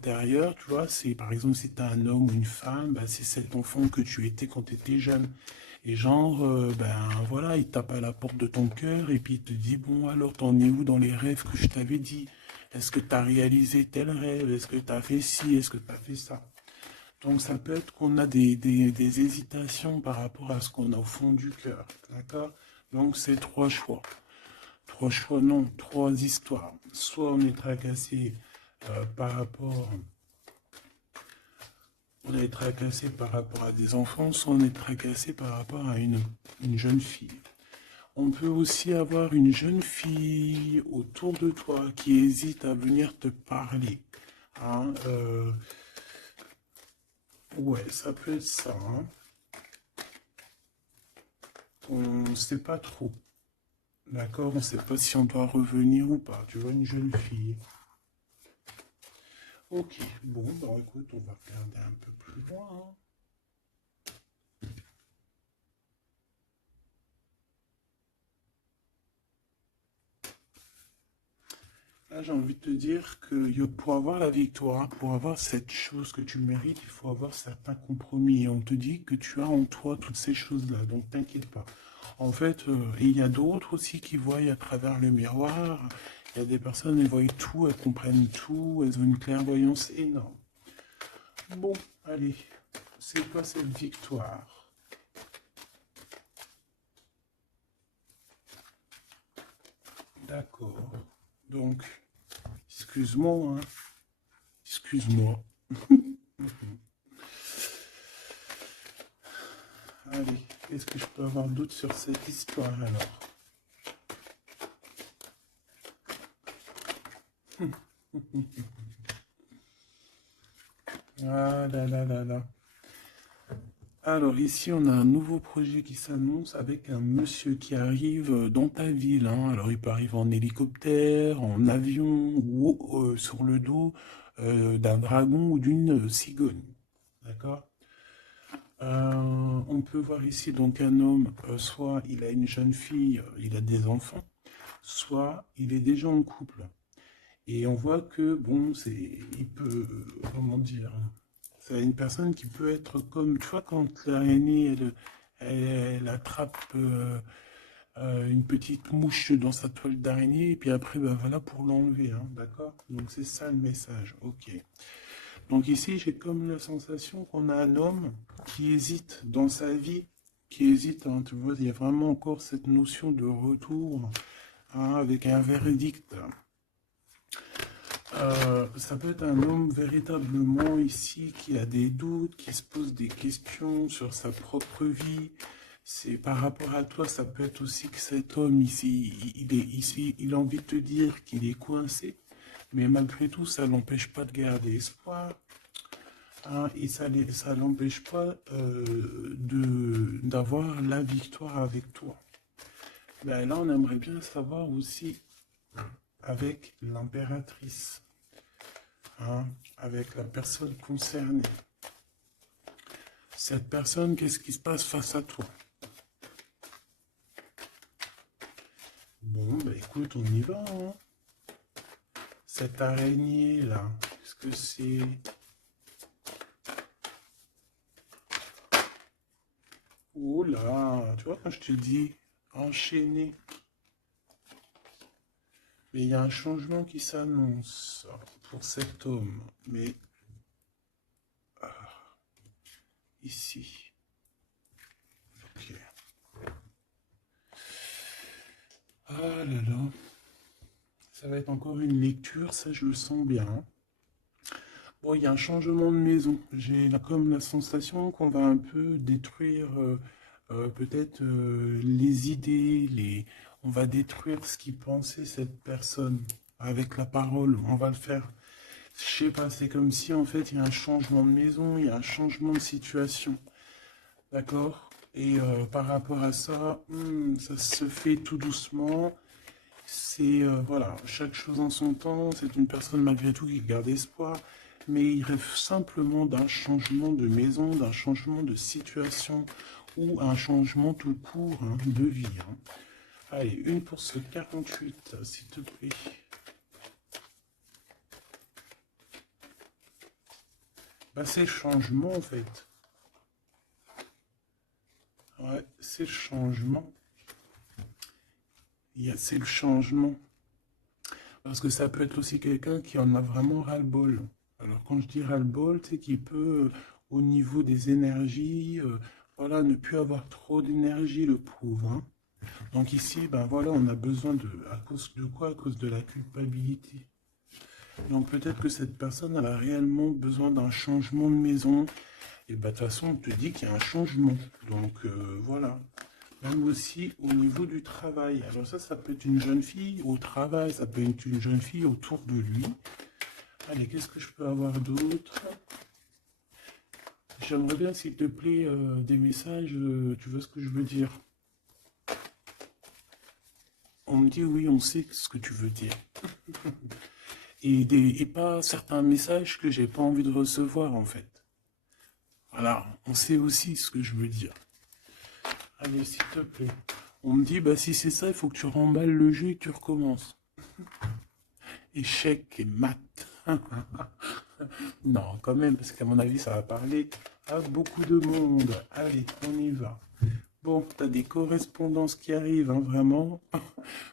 intérieur, tu vois, c'est par exemple si tu as un homme ou une femme, bah, c'est cet enfant que tu étais quand tu étais jeune. Et genre, ben voilà, il tape à la porte de ton cœur et puis il te dit, bon alors t'en es où dans les rêves que je t'avais dit? Est-ce que tu as réalisé tel rêve? Est-ce que tu as fait ci? Est-ce que tu as fait ça? Donc ça peut être qu'on a des hésitations par rapport à ce qu'on a au fond du cœur, d'accord? Donc c'est trois choix. Trois choix, non, trois histoires. Soit on est tracassé par rapport, on est tracassé par rapport à des enfants, soit on est tracassé par rapport à une jeune fille. On peut aussi avoir une jeune fille autour de toi qui hésite à venir te parler. Hein, ouais, ça peut être ça. Hein. On ne sait pas trop. D'accord? On ne sait pas si on doit revenir ou pas. Tu vois, une jeune fille. Ok, bon, bah écoute, on va regarder un peu plus loin. Hein. Là, j'ai envie de te dire que pour avoir la victoire, pour avoir cette chose que tu mérites, il faut avoir certains compromis. Et on te dit que tu as en toi toutes ces choses-là, donc t'inquiète pas. En fait, et il y a d'autres aussi qui voient à travers le miroir. Il y a des personnes, elles voient tout, elles comprennent tout, elles ont une clairvoyance énorme. Bon, allez, c'est quoi cette victoire? D'accord. Donc, excuse-moi, hein. Excuse-moi. Allez, est-ce que je peux avoir d'autres sur cette histoire alors? Ah là là là là. Alors ici, on a un nouveau projet qui s'annonce avec un monsieur qui arrive dans ta ville. Hein. Alors il peut arriver en hélicoptère, en avion ou sur le dos d'un dragon ou d'une cigogne. D'accord? On peut voir ici donc un homme, soit il a une jeune fille, il a des enfants, soit il est déjà en couple. Et on voit que, bon, il peut, comment dire, c'est une personne qui peut être comme, tu vois, quand l'araignée, elle attrape une petite mouche dans sa toile d'araignée, et puis après, ben voilà, pour l'enlever, hein, d'accord? Donc c'est ça le message, ok. Donc ici, j'ai comme la sensation qu'on a un homme qui hésite dans sa vie, qui hésite, hein, tu vois, il y a vraiment encore cette notion de retour, hein, avec un verdict. Ça peut être un homme véritablement ici qui a des doutes, qui se pose des questions sur sa propre vie. C'est par rapport à toi, ça peut être aussi que cet homme ici, il est ici, il a envie de te dire qu'il est coincé, mais malgré tout, ça l'empêche pas de garder espoir. Hein, et ça l'empêche pas d'avoir la victoire avec toi. Ben là, on aimerait bien savoir aussi avec l'impératrice. Hein, avec la personne concernée. Cette personne, qu'est-ce qui se passe face à toi? Bon, bah écoute, on y va. Hein. Cette araignée là, qu'est-ce que c'est? Oh là, tu vois quand je te dis enchaîné. Mais il y a un changement qui s'annonce pour cet homme. Mais ici. Ok. Ah là là. Ça va être encore une lecture, ça je le sens bien. Hein. Bon, il y a un changement de maison. J'ai comme la sensation qu'on va un peu détruire peut-être les idées, on va détruire ce qui pensait cette personne avec la parole. On va le faire. Je sais pas, c'est comme si en fait il y a un changement de maison, il y a un changement de situation. D'accord? Et par rapport à ça, ça se fait tout doucement. C'est, voilà, chaque chose en son temps. C'est une personne malgré tout qui garde espoir. Mais il rêve simplement d'un changement de maison, d'un changement de situation ou un changement tout court hein, de vie. Hein. Allez, une pour ce 48, s'il te plaît. Bah, c'est le changement, en fait. Ouais, c'est le changement. C'est le changement. Parce que ça peut être aussi quelqu'un qui en a vraiment ras-le-bol. Alors, quand je dis ras-le-bol, c'est qu'il peut, au niveau des énergies, voilà, ne plus avoir trop d'énergie, le pauvre, hein. Donc ici, ben voilà, on a besoin de, à cause de quoi? À cause de la culpabilité. Donc peut-être que cette personne, elle a réellement besoin d'un changement de maison. Et ben de toute façon, on te dit qu'il y a un changement. Donc voilà. Même aussi au niveau du travail. Alors ça peut être une jeune fille au travail, ça peut être une jeune fille autour de lui. Allez, qu'est-ce que je peux avoir d'autre? J'aimerais bien, s'il te plaît, des messages, tu vois ce que je veux dire? On me dit oui, on sait ce que tu veux dire. Et pas certains messages que j'ai pas envie de recevoir, en fait. Voilà, on sait aussi ce que je veux dire. Allez, s'il te plaît. On me dit, bah si c'est ça, il faut que tu remballes le jeu et que tu recommences. Échec et maths. Non, quand même, parce qu'à mon avis, ça va parler à beaucoup de monde. Allez, on y va. Bon, t'as des correspondances qui arrivent, hein, vraiment,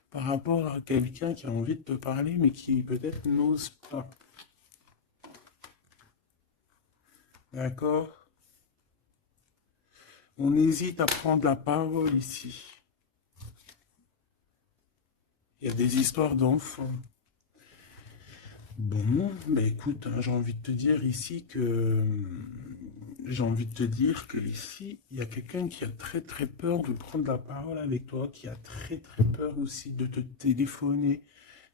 par rapport à quelqu'un qui a envie de te parler, mais qui peut-être n'ose pas. D'accord? On hésite à prendre la parole ici. Il y a des histoires d'enfants. Bon, bah écoute, hein, j'ai envie de te dire ici que ici, il y a quelqu'un qui a très très peur de prendre la parole avec toi, qui a très très peur aussi de te téléphoner.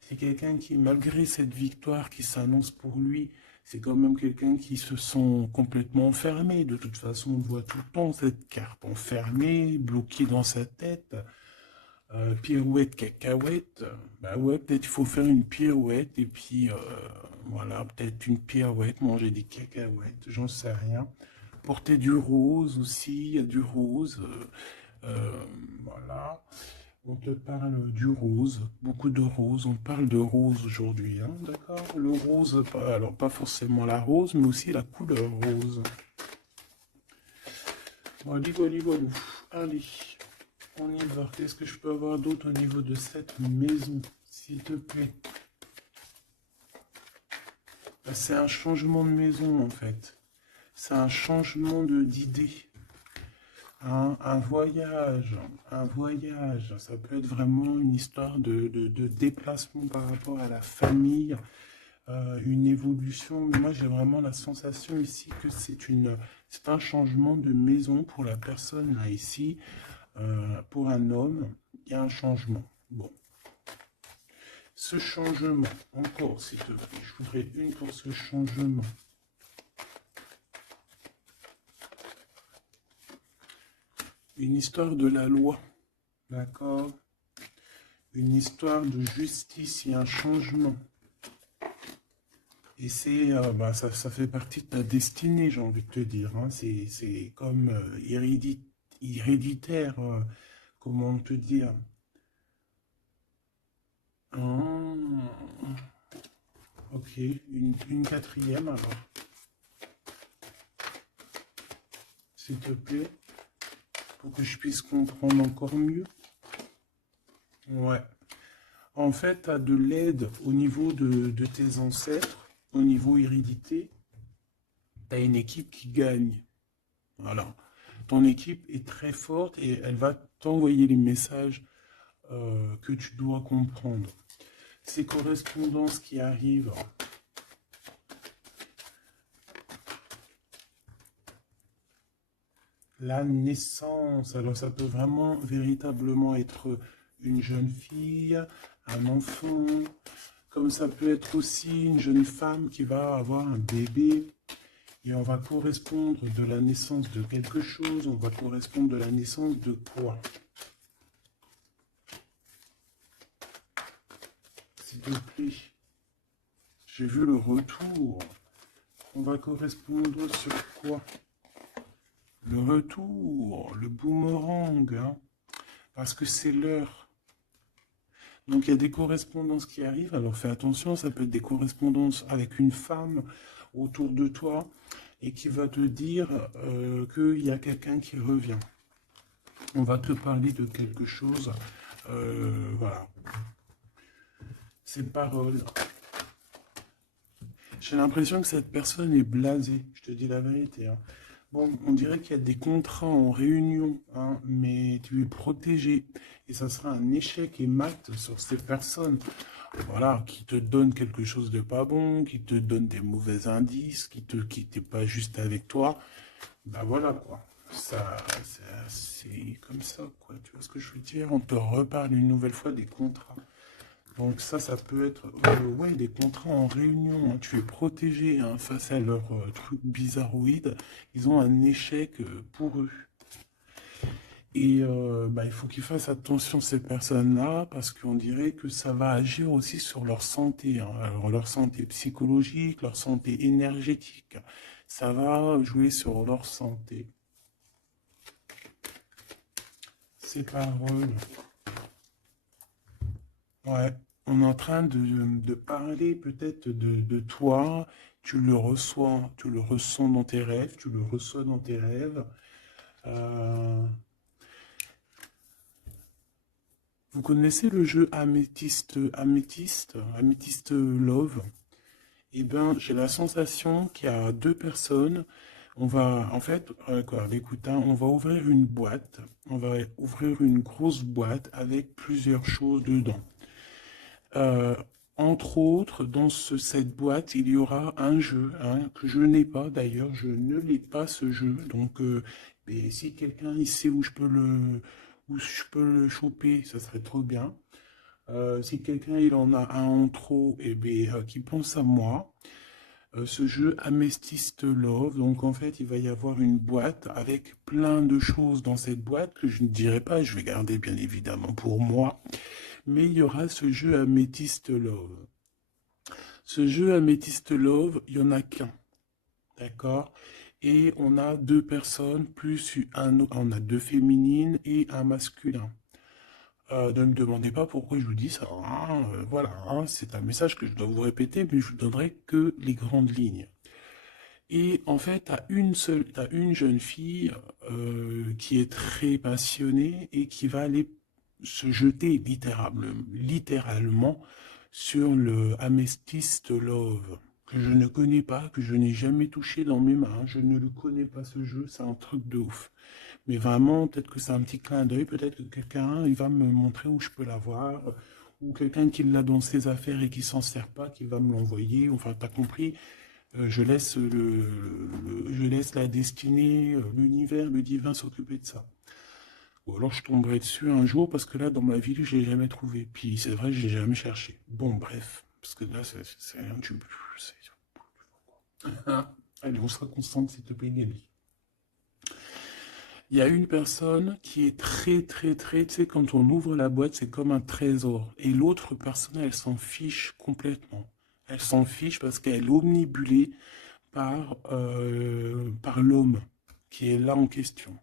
C'est quelqu'un qui, malgré cette victoire qui s'annonce pour lui, c'est quand même quelqu'un qui se sent complètement enfermé. De toute façon, on voit tout le temps cette carte enfermée, bloquée dans sa tête. Pirouette, cacahuète, bah ouais, peut-être il faut faire une pirouette et puis voilà, peut-être une pirouette, manger des cacahuètes, j'en sais rien. Porter du rose aussi, il y a du rose, voilà. On te parle du rose, beaucoup de rose, on parle de rose aujourd'hui, hein, d'accord? Le rose, alors pas forcément la rose, mais aussi la couleur rose. Bon, ligou, allez. On y va. Qu'est-ce que je peux avoir d'autre au niveau de cette maison, s'il te plaît? C'est un changement de maison, en fait. C'est un changement d'idée. Hein, un voyage. Un voyage. Ça peut être vraiment une histoire de déplacement par rapport à la famille. Une évolution. Mais moi, j'ai vraiment la sensation ici que c'est un changement de maison pour la personne là ici. Pour un homme, il y a un changement. Bon. Ce changement, encore s'il te plaît, je voudrais une pour ce changement. Une histoire de la loi, d'accord? Une histoire de justice et un changement. Et c'est, ça fait partie de ta destinée, j'ai envie de te dire, hein. C'est comme héréditaire, comment te dire? Ah, ok, une quatrième alors, s'il te plaît, pour que je puisse comprendre encore mieux. Ouais. En fait, tu as de l'aide au niveau de tes ancêtres, au niveau hérédité. Tu as une équipe qui gagne. Voilà. Ton équipe est très forte et elle va t'envoyer les messages que tu dois comprendre. Ces correspondances qui arrivent, la naissance, alors ça peut vraiment véritablement être une jeune fille, un enfant, comme ça peut être aussi une jeune femme qui va avoir un bébé. Et on va correspondre de la naissance de quelque chose, on va correspondre de la naissance de quoi? S'il te plaît. J'ai vu le retour. On va correspondre sur quoi? Le retour, le boomerang, hein, parce que c'est l'heure. Donc il y a des correspondances qui arrivent, alors fais attention, ça peut être des correspondances avec une femme autour de toi et qui va te dire qu'il y a quelqu'un qui revient. On va te parler de quelque chose. Voilà. Ces paroles. J'ai l'impression que cette personne est blasée. Je te dis la vérité, hein. Bon, on dirait qu'il y a des contrats en réunion, hein, mais tu es protégé. Et ça sera un échec et mat sur ces personnes, voilà, qui te donnent quelque chose de pas bon, qui te donnent des mauvais indices, qui t'est pas juste avec toi. Bah voilà, quoi. C'est comme ça, quoi. Tu vois ce que je veux dire? On te reparle une nouvelle fois des contrats. Donc ça peut être ouais, des contrats en réunion, hein. Tu es protégé, hein, face à leurs trucs bizarroïdes. Ils ont un échec pour eux. Et bah, il faut qu'ils fassent attention ces personnes-là parce qu'on dirait que ça va agir aussi sur leur santé, hein. Alors leur santé psychologique, leur santé énergétique. Ça va jouer sur leur santé. Ces paroles. Ouais, on est en train de parler peut-être de toi, tu le ressens dans tes rêves, tu le reçois dans tes rêves. Euh, vous connaissez le jeu Améthyste Love? Eh bien, j'ai la sensation qu'il y a deux personnes. On va, en fait, quoi, écoute, hein, on va ouvrir une boîte, on va ouvrir une grosse boîte avec plusieurs choses dedans. Euh, Entre autres, dans cette boîte, il y aura un jeu, hein, que je n'ai pas d'ailleurs, je ne l'ai pas ce jeu. Donc, mais si quelqu'un il sait où je peux le choper, ça serait trop bien. Si quelqu'un il en a un en trop, et bien, qui pense à moi. Ce jeu Amethyst Love, donc en fait, il va y avoir une boîte avec plein de choses dans cette boîte que je ne dirai pas, je vais garder bien évidemment pour moi. Mais il y aura ce jeu Amethyst Love. Ce jeu Amethyst Love, il n'y en a qu'un. D'accord? Et on a deux personnes, plus on a deux féminines et un masculin. Ne me demandez pas pourquoi je vous dis ça, hein. Voilà, hein, c'est un message que je dois vous répéter, mais je vous donnerai que les grandes lignes. Et en fait, t'as une jeune fille qui est très passionnée et qui va aller se jeter littéralement sur le Amethyst Love, que je ne connais pas, que je n'ai jamais touché dans mes mains. Je ne le connais pas ce jeu, c'est un truc de ouf. Mais vraiment, peut-être que c'est un petit clin d'œil, peut-être que quelqu'un, il va me montrer où je peux l'avoir, ou quelqu'un qui l'a dans ses affaires et qui s'en sert pas, qui va me l'envoyer. Enfin, t'as compris, je laisse la destinée, l'univers, le divin s'occuper de ça. Ou alors je tomberai dessus un jour parce que là, dans ma vie, je l'ai jamais trouvé. Puis c'est vrai, je l'ai jamais cherché. Bon, bref, parce que là, c'est rien du tout. Allez, on sera constante, s'il te plaît, Nelly. Il y a une personne qui est très, tu sais, quand on ouvre la boîte, c'est comme un trésor. Et l'autre personne, elle s'en fiche complètement. Elle s'en fiche parce qu'elle est omnibulée par l'homme qui est là en question.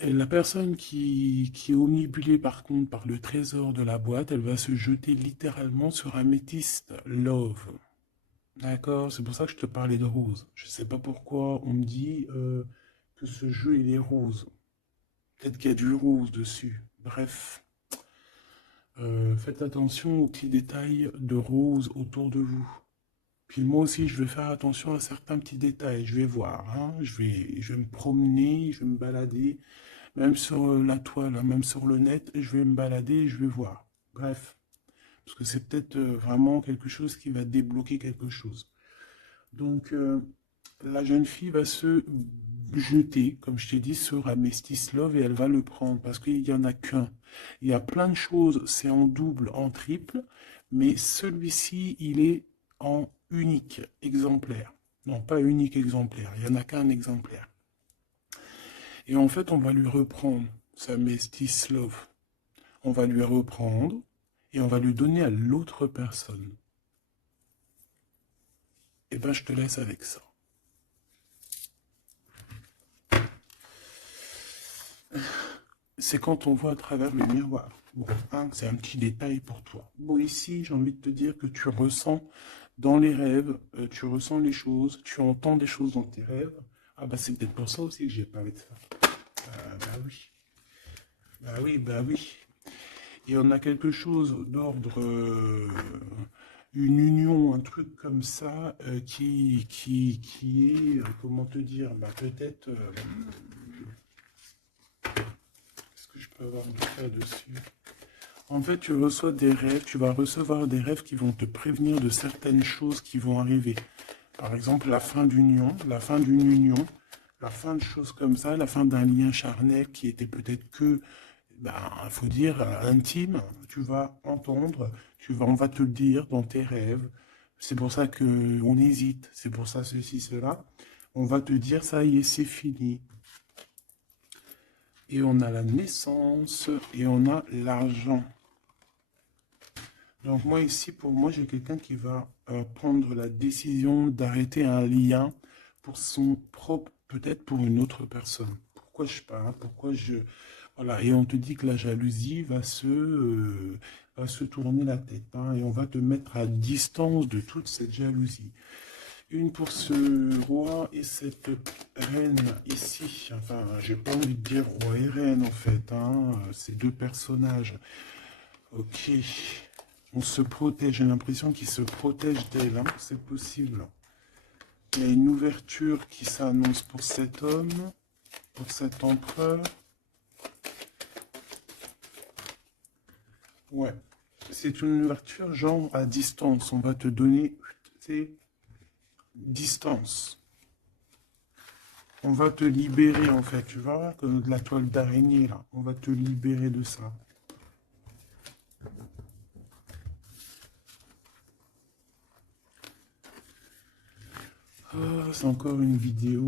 Et la personne qui est omnibulée par contre par le trésor de la boîte, elle va se jeter littéralement sur Amethyst Love. D'accord? C'est pour ça que je te parlais de rose. Je sais pas pourquoi on me dit que ce jeu il est rose. Peut-être qu'il y a du rose dessus. Bref, faites attention aux petits détails de rose autour de vous. Puis moi aussi, je vais faire attention à certains petits détails. Je vais voir, hein. Je vais me promener, je vais me balader, même sur la toile, hein, même sur le net, je vais me balader et je vais voir. Bref, parce que c'est peut-être vraiment quelque chose qui va débloquer quelque chose. Donc, la jeune fille va se jeter, comme je t'ai dit, sur Amethyst Love et elle va le prendre parce qu'il n'y en a qu'un. Il y a plein de choses, c'est en double, en triple, mais celui-ci, il est en unique exemplaire. Non, pas unique exemplaire, il n'y en a qu'un exemplaire. Et en fait, on va lui reprendre sa Amethyst Love. On va lui reprendre et on va lui donner à l'autre personne. Et ben, je te laisse avec ça. C'est quand on voit à travers le miroir. Bon, hein, c'est un petit détail pour toi. Bon, ici, j'ai envie de te dire que tu ressens dans les rêves, tu ressens les choses, tu entends des choses dans tes rêves. Ah bah c'est peut-être pour ça aussi que j'ai parlé de ça. Bah oui, bah oui, bah oui. Et on a quelque chose d'ordre, une union, un truc comme ça, qui est, comment te dire, bah peut-être, est-ce que je peux avoir du cas dessus? En fait, tu reçois des rêves, tu vas recevoir des rêves qui vont te prévenir de certaines choses qui vont arriver. Par exemple, la fin d'une union, la fin de choses comme ça, la fin d'un lien charnel qui était peut-être que, ben, il faut dire, intime. Tu vas entendre, on va te le dire dans tes rêves. C'est pour ça que on hésite, c'est pour ça ceci, cela. On va te dire, ça y est, c'est fini. Et on a la naissance et on a l'argent. Donc moi ici, pour moi, j'ai quelqu'un qui va prendre la décision d'arrêter un lien pour son propre, peut-être pour une autre personne. Pourquoi je parle? Pourquoi je... Voilà, et on te dit que la jalousie va se tourner la tête, hein, et on va te mettre à distance de toute cette jalousie. Une pour ce roi et cette reine ici. Enfin, j'ai pas envie de dire roi et reine en fait, hein, ces deux personnages. Ok. On se protège, j'ai l'impression qu'il se protège d'elle, hein. C'est possible. Il y a une ouverture qui s'annonce pour cet homme, pour cet empereur. Ouais, c'est une ouverture genre à distance. On va te donner, c'est distance. On va te libérer en fait, tu vois, comme de la toile d'araignée là. On va te libérer de ça. Ah, c'est encore une vidéo,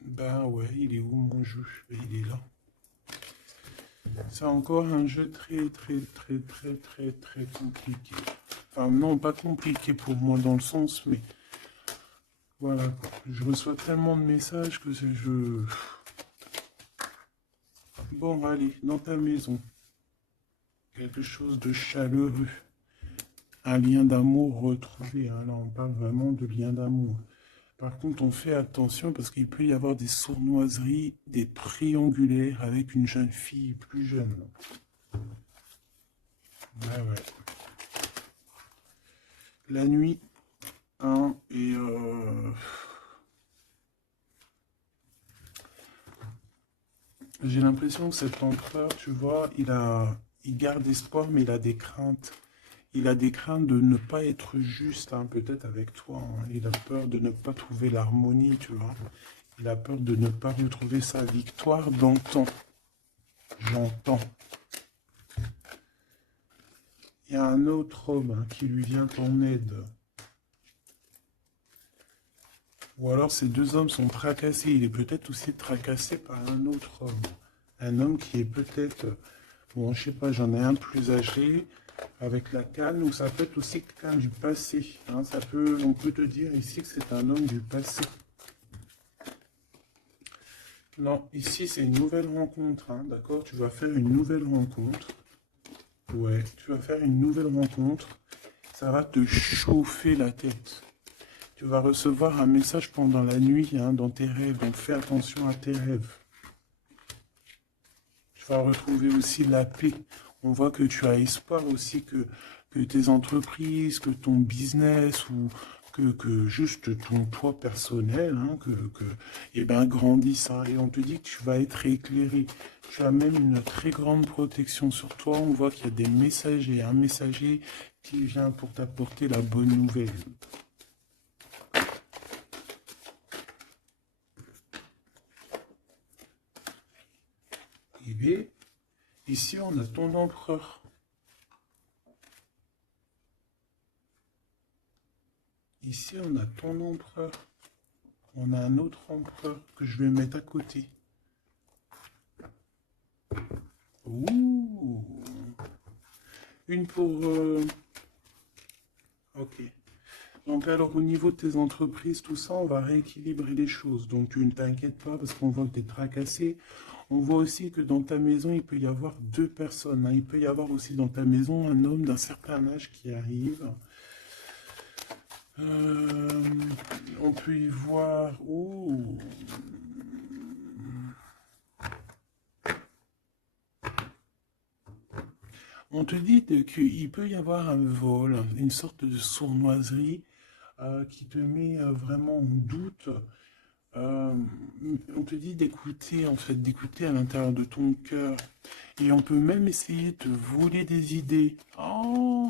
Ben ouais, il est où mon jeu? Ben, il est là. C'est encore un jeu très compliqué. Enfin, non, pas compliqué pour moi dans le sens, mais voilà quoi. Je reçois tellement de messages que je... Bon, allez, dans ta maison. Quelque chose de chaleureux. Un lien d'amour retrouvé, hein. Là, on parle vraiment de lien d'amour. Par contre, on fait attention parce qu'il peut y avoir des sournoiseries, des triangulaires avec une jeune fille plus jeune. Ouais, ouais. La nuit, hein, et j'ai l'impression que cet empereur, tu vois, il garde espoir, mais il a des craintes. Il a des craintes de ne pas être juste, hein, peut-être avec toi, hein. Il a peur de ne pas trouver l'harmonie, tu vois. Il a peur de ne pas retrouver sa victoire dans le temps. J'entends. Il y a un autre homme, hein, qui lui vient en aide. Ou alors ces deux hommes sont tracassés. Il est peut-être aussi tracassé par un autre homme. Un homme qui est peut-être... Bon, je sais pas, j'en ai un plus âgé, avec la canne, ou ça peut être aussi quelqu'un du passé, hein. On peut te dire ici que c'est un homme du passé. Non, ici c'est une nouvelle rencontre, hein, d'accord? Tu vas faire une nouvelle rencontre. Ouais, tu vas faire une nouvelle rencontre. Ça va te chauffer la tête. Tu vas recevoir un message pendant la nuit, hein, dans tes rêves. Donc fais attention à tes rêves. Tu vas retrouver aussi la paix. On voit que tu as espoir aussi que tes entreprises, que ton business ou que juste ton toi personnel, hein, eh ben, grandisse, hein. Et on te dit que tu vas être éclairé. Tu as même une très grande protection sur toi. On voit qu'il y a des messagers, un messager qui vient pour t'apporter la bonne nouvelle. Et bien, ici, on a ton empereur. Ici, on a ton empereur. On a un autre empereur que je vais mettre à côté. Ouh. Une pour... Ok. Donc alors, au niveau de tes entreprises, tout ça, on va rééquilibrer les choses. Donc, tu ne t'inquiètes pas parce qu'on voit que tu es tracassé. On voit aussi que dans ta maison, il peut y avoir deux personnes, hein. Il peut y avoir aussi dans ta maison un homme d'un certain âge qui arrive. Euh, on peut y voir... Oh, on te dit qu'il peut y avoir un vol, une sorte de sournoiserie qui te met vraiment en doute. Euh, on te dit d'écouter, en fait, d'écouter à l'intérieur de ton cœur. Et on peut même essayer de te voler des idées. Oh!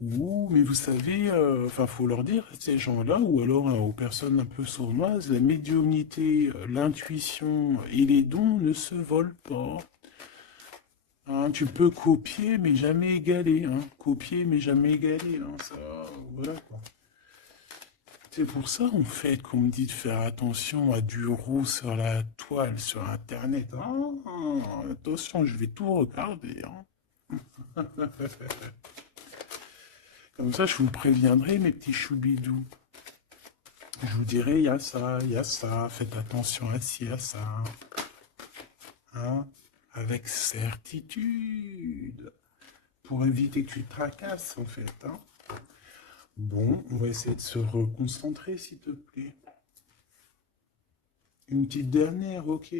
Ouh, mais vous savez, enfin, faut leur dire, ces gens-là, ou alors aux personnes un peu sournoises, la médiumnité, l'intuition et les dons ne se volent pas. Hein, tu peux copier, mais jamais égaler. Hein. Copier, mais jamais égaler. Hein, ça, voilà quoi. C'est pour ça, en fait, qu'on me dit de faire attention à du roux sur la toile, sur Internet. Ah, attention, je vais tout regarder. Hein. Comme ça, je vous préviendrai, mes petits choubidous. Je vous dirai, il y a ça, faites attention à ci, à ça. Hein, avec certitude. Pour éviter que tu te tracasses, en fait. Hein. Bon, on va essayer de se reconcentrer, s'il te plaît. Une petite dernière, ok.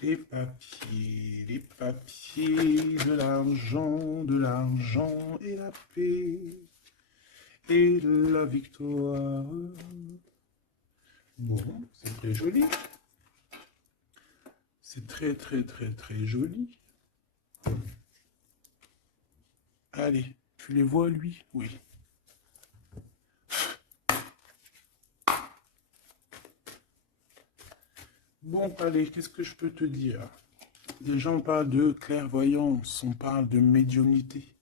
Les papiers, de l'argent et la paix, et la victoire. Bon, c'est très joli. C'est très, très, très, très joli. Allez, tu les vois, lui? Oui. Bon, allez, qu'est-ce que je peux te dire? Déjà, on parle de clairvoyance, on parle de médiumnité.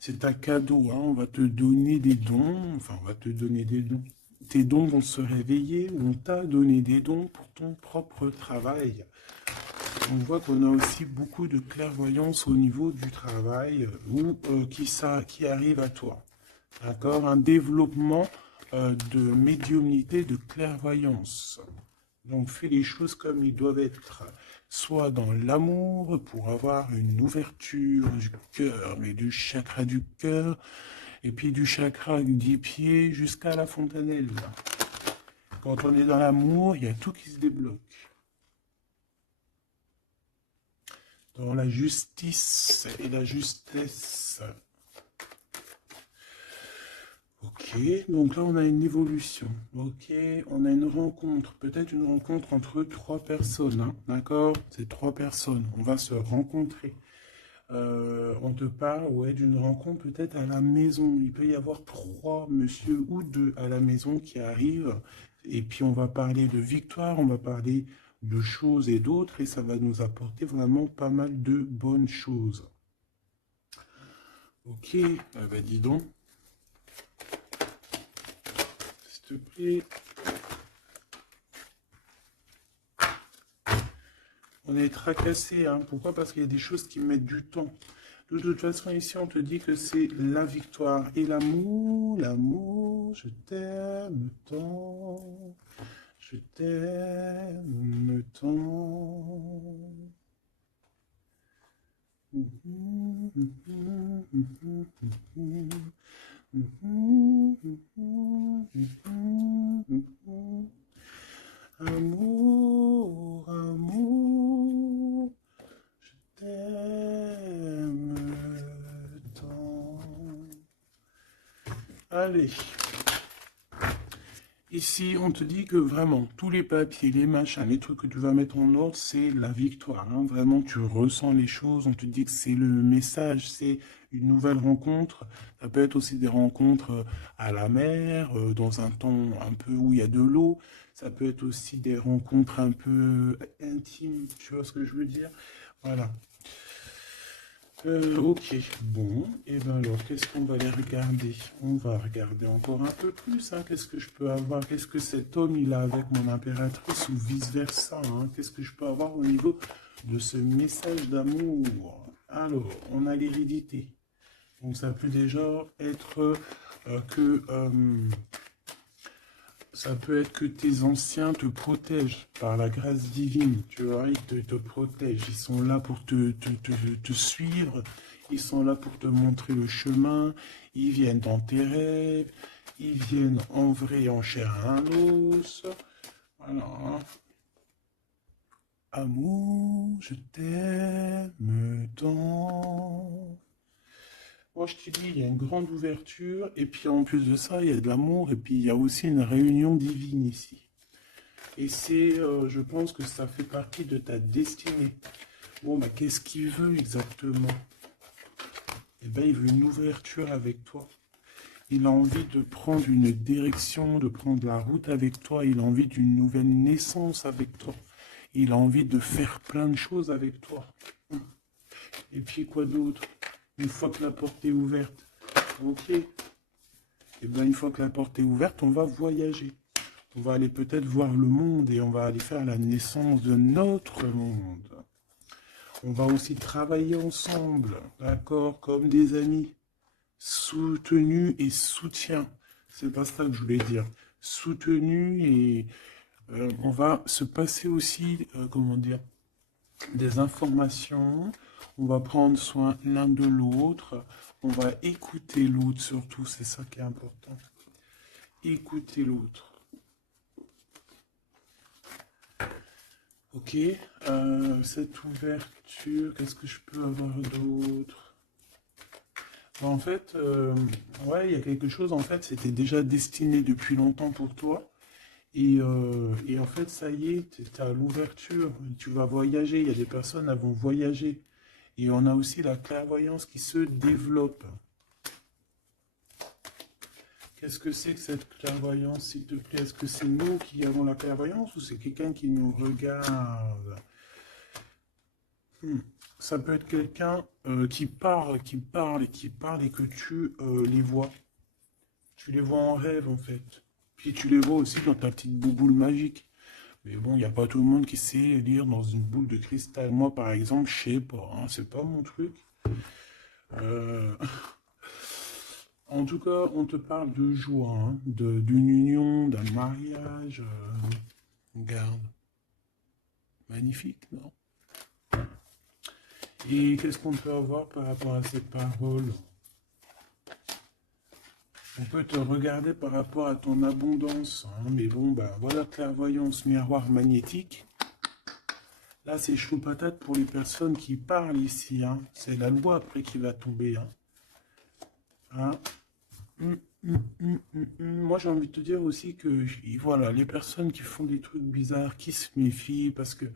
C'est un cadeau, hein, on va te donner des dons, enfin, on va te donner des dons. Tes dons vont se réveiller, on t'a donné des dons pour ton propre travail. On voit qu'on a aussi beaucoup de clairvoyance au niveau du travail ou qui arrive à toi. D'accord? Un développement de médiumnité, de clairvoyance. Donc fais les choses comme ils doivent être. Soit dans l'amour pour avoir une ouverture du cœur, mais du chakra du cœur, et puis du chakra des pieds jusqu'à la fontanelle. Quand on est dans l'amour, il y a tout qui se débloque. Dans la justice et la justesse. Ok, donc là on a une évolution. Ok, on a une rencontre, peut-être une rencontre entre trois personnes, hein, d'accord? C'est trois personnes, on va se rencontrer. On te parle, ouais, d'une rencontre peut-être à la maison. Il peut y avoir trois monsieur ou deux à la maison qui arrivent. Et puis on va parler de victoire, on va parler de choses et d'autres, et ça va nous apporter vraiment pas mal de bonnes choses. Ok, bah dis donc. S'il te plaît. On est tracassé, hein. Pourquoi? Parce qu'il y a des choses qui mettent du temps. De toute façon, ici, on te dit que c'est la victoire et l'amour. L'amour, je t'aime tant. Je t'aime tant. Amour, amour, je t'aime tant. Allez. Ici, on te dit que vraiment, tous les papiers, les machins, les trucs que tu vas mettre en ordre, c'est la victoire. Hein. Vraiment, tu ressens les choses. On te dit que c'est le message, c'est une nouvelle rencontre. Ça peut être aussi des rencontres à la mer, dans un temps un peu où il y a de l'eau. Ça peut être aussi des rencontres un peu intimes. Tu vois ce que je veux dire? Voilà. Ok, bon, et ben alors, qu'est-ce qu'on va aller regarder? On va regarder encore un peu plus, hein. Qu'est-ce que je peux avoir? Qu'est-ce que cet homme, il a avec mon impératrice ou vice-versa, hein? Qu'est-ce que je peux avoir au niveau de ce message d'amour? Alors, on a l'hérédité. Donc ça peut déjà être que ça peut être que tes anciens te protègent par la grâce divine, tu vois, te protègent, ils sont là pour te suivre, ils sont là pour te montrer le chemin, ils viennent dans tes rêves, ils viennent en vrai, en chair et en os. Voilà. Amour, je t'aime tant. Moi, je te dis, il y a une grande ouverture, et puis en plus de ça, il y a de l'amour, et puis il y a aussi une réunion divine ici. Et c'est, je pense que ça fait partie de ta destinée. Bon, bah, qu'est-ce qu'il veut exactement? Eh bien, il veut une ouverture avec toi. Il a envie de prendre une direction, de prendre la route avec toi. Il a envie d'une nouvelle naissance avec toi. Il a envie de faire plein de choses avec toi. Et puis quoi d'autre? Une fois que la porte est ouverte, ok. Et bien une fois que la porte est ouverte, on va voyager. On va aller peut-être voir le monde et on va aller faire la naissance de notre monde. On va aussi travailler ensemble, d'accord, comme des amis. Soutenu et soutien. C'est pas ça que je voulais dire. Soutenu et on va se passer aussi, comment dire, des informations. On va prendre soin l'un de l'autre. On va écouter l'autre surtout, c'est ça qui est important. Écouter l'autre. Ok, cette ouverture, qu'est-ce que je peux avoir d'autre? En fait, ouais, il y a quelque chose, en fait, c'était déjà destiné depuis longtemps pour toi. Et en fait, ça y est, tu es à l'ouverture, tu vas voyager, il y a des personnes qui vont voyager. Et on a aussi la clairvoyance qui se développe. Qu'est-ce que c'est que cette clairvoyance, s'il te plaît? Est-ce que c'est nous qui avons la clairvoyance ou c'est quelqu'un qui nous regarde? Ça peut être quelqu'un qui parle, qui parle et qui parle et que tu les vois. Tu les vois en rêve en fait. Puis tu les vois aussi dans ta petite bouboule magique. Mais bon, il n'y a pas tout le monde qui sait lire dans une boule de cristal. Moi, par exemple, je sais pas, hein, c'est pas mon truc. Euh, En tout cas, on te parle de joie, hein, d'une union, d'un mariage. Regarde, magnifique, non? Et qu'est-ce qu'on peut avoir par rapport à ces paroles? On peut te regarder par rapport à ton abondance, hein, mais bon, bah voilà, clairvoyance, miroir magnétique. Là, c'est chaud patate pour les personnes qui parlent ici, hein. C'est la loi après qui va tomber, hein. Hein. Moi, j'ai envie de te dire aussi que, voilà, les personnes qui font des trucs bizarres, qui se méfient, parce que,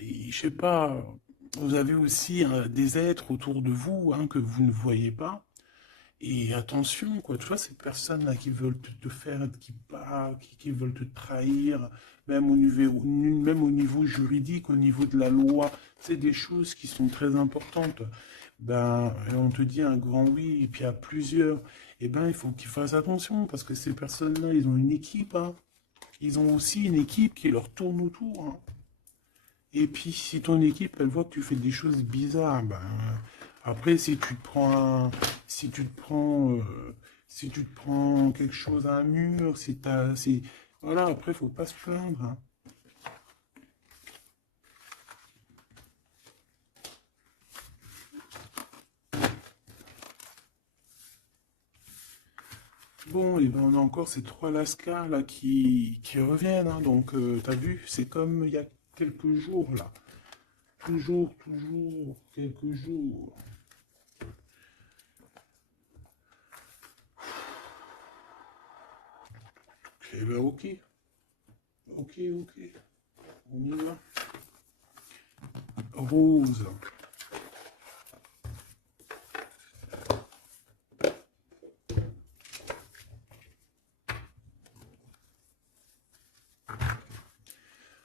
je sais pas, vous avez aussi des êtres autour de vous, hein, que vous ne voyez pas. Et attention, quoi, tu vois, ces personnes-là qui veulent te faire, qui parlent, qui veulent te trahir, même au niveau juridique, au niveau de la loi, c'est des choses qui sont très importantes. Ben, on te dit un grand oui, et puis à plusieurs, eh ben, il faut qu'ils fassent attention, parce que ces personnes-là, ils ont une équipe, hein. Ils ont aussi une équipe qui leur tourne autour, hein. Et puis, si ton équipe, elle voit que tu fais des choses bizarres, ben, après, si tu te prends, si tu te prends quelque chose à un mur, voilà, après, faut pas se plaindre, hein. Bon, et ben, on a encore ces trois lascars là qui reviennent, hein. Donc, t'as vu, c'est comme il y a quelques jours là. Toujours, toujours, quelques jours. Eh ben, ok. Ok, ok. On y va. Rose.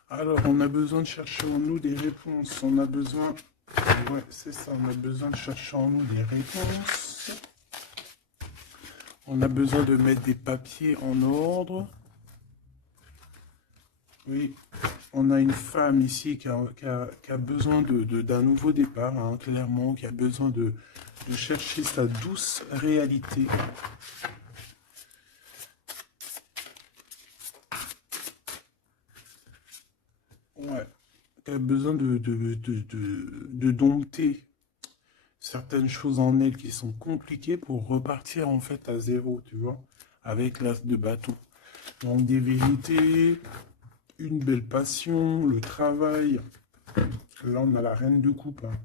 Alors, on a besoin de chercher en nous des réponses. On a besoin... Ouais, c'est ça. On a besoin de chercher en nous des réponses. On a besoin de mettre des papiers en ordre. Oui, on a une femme ici qui a besoin d'un nouveau départ, hein, clairement, qui a besoin de chercher sa douce réalité. Ouais, elle a besoin de dompter certaines choses en elle qui sont compliquées pour repartir en fait à zéro, tu vois, avec l'as de bâton. Donc des vérités, une belle passion, le travail. Là, on a la reine de coupe, hein.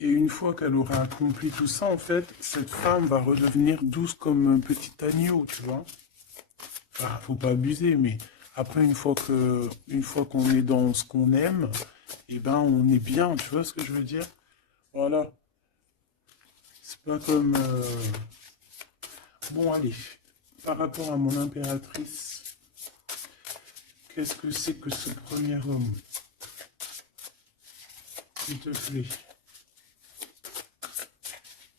Et une fois qu'elle aura accompli tout ça, en fait, cette femme va redevenir douce comme un petit agneau, tu vois. Enfin, faut pas abuser, mais après, une fois qu'on est dans ce qu'on aime, eh ben, on est bien, tu vois ce que je veux dire? Voilà. C'est pas comme... Bon, allez. Par rapport à mon impératrice, qu'est-ce que c'est que ce premier homme? S'il te plaît.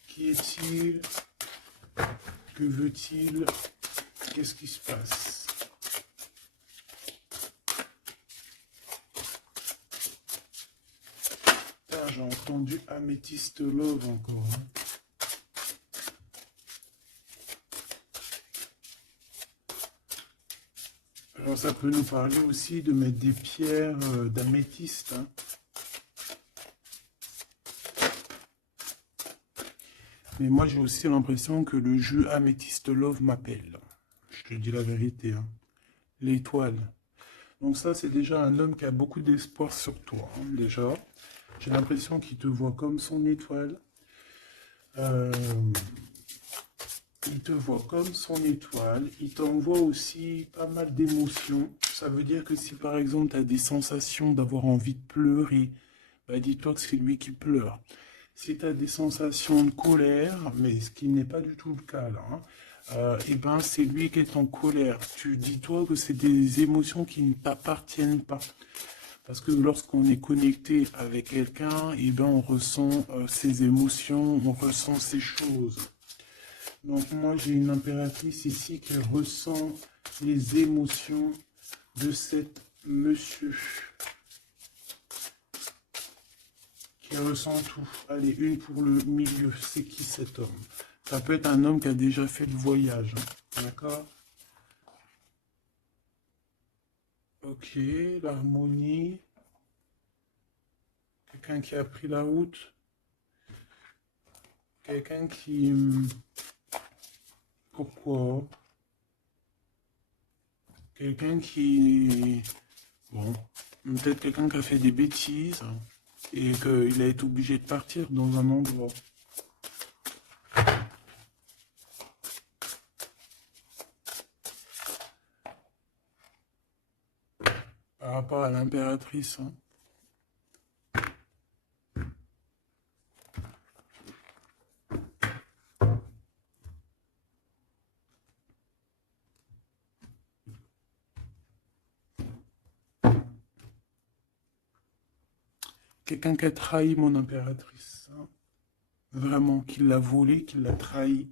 Qui est-il? Que veut-il? Qu'est-ce qui se passe? Putain, j'ai entendu Améthyste Love encore, hein. Alors ça peut nous parler aussi de mettre des pierres d'améthyste, hein. Mais moi j'ai aussi l'impression que le jeu Améthyste Love m'appelle. Je te dis la vérité, hein. L'étoile. Donc ça c'est déjà un homme qui a beaucoup d'espoir sur toi, hein, déjà. J'ai l'impression qu'il te voit comme son étoile. Euh, Il te voit comme son étoile. Il t'envoie aussi pas mal d'émotions. Ça veut dire que si par exemple tu as des sensations d'avoir envie de pleurer, bah dis-toi que c'est lui qui pleure. Si tu as des sensations de colère, mais ce qui n'est pas du tout le cas là, hein, et ben c'est lui qui est en colère. Tu dis-toi que c'est des émotions qui ne t'appartiennent pas. Parce que lorsqu'on est connecté avec quelqu'un, et ben on ressent ses émotions, on ressent ces choses. Donc moi j'ai une impératrice ici qui ressent les émotions de cet monsieur. Qui ressent tout. Allez, une pour le milieu. C'est qui cet homme? Ça peut être un homme qui a déjà fait le voyage, hein. D'accord? Ok, l'harmonie. Quelqu'un qui a pris la route. Quelqu'un qui... Pourquoi? Quelqu'un qui... Bon, peut-être quelqu'un qui a fait des bêtises et qu'il a été obligé de partir dans un endroit. Par rapport à l'impératrice, hein. Quelqu'un qui a trahi mon impératrice, hein. Vraiment, qui l'a volé, qui l'a trahi.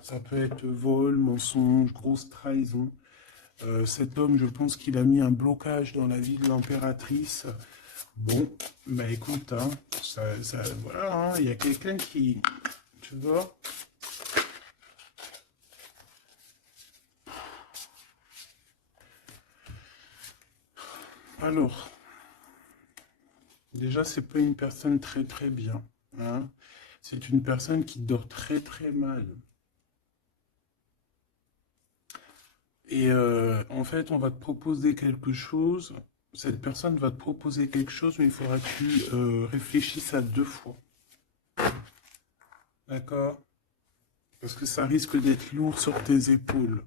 Ça peut être vol, mensonge, grosse trahison. Cet homme, je pense qu'il a mis un blocage dans la vie de l'impératrice. Bon, bah écoute, hein, voilà, hein, il y a quelqu'un qui, tu vois. Alors, déjà, c'est pas une personne très très bien, hein. C'est une personne qui dort très très mal. Et en fait, on va te proposer quelque chose. Cette personne va te proposer quelque chose, mais il faudra que tu réfléchisses à deux fois. D'accord? Parce que ça risque d'être lourd sur tes épaules.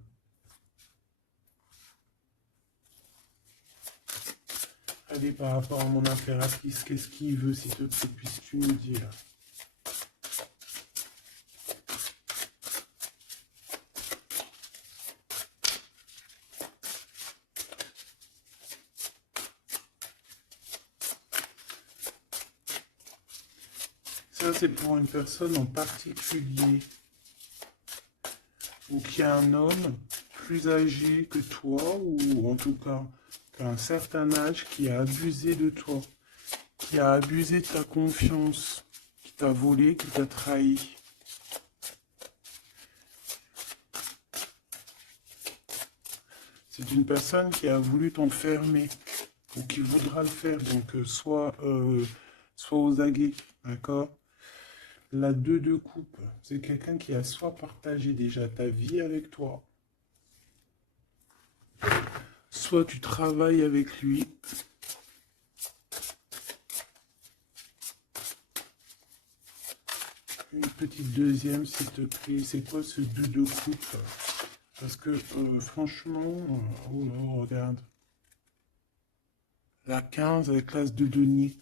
Allez, par rapport à mon impératrice, qu'est-ce qu'il veut, s'il te plaît, puisses-tu me dire? Ça, c'est pour une personne en particulier. Ou qui a un homme plus âgé que toi, ou en tout cas qu'à un certain âge, qui a abusé de toi. qui a abusé de ta confiance, qui t'a volé, qui t'a trahi. C'est une personne qui a voulu t'enfermer ou qui voudra le faire. Donc, soit aux aguets, d'accord? La 2 de coupe, c'est quelqu'un qui a soit partagé déjà ta vie avec toi, soit tu travailles avec lui. Une petite deuxième, s'il te plaît. C'est quoi ce 2 de coupe? Parce que, franchement, oh là, regarde. La 15 avec l'as de denier.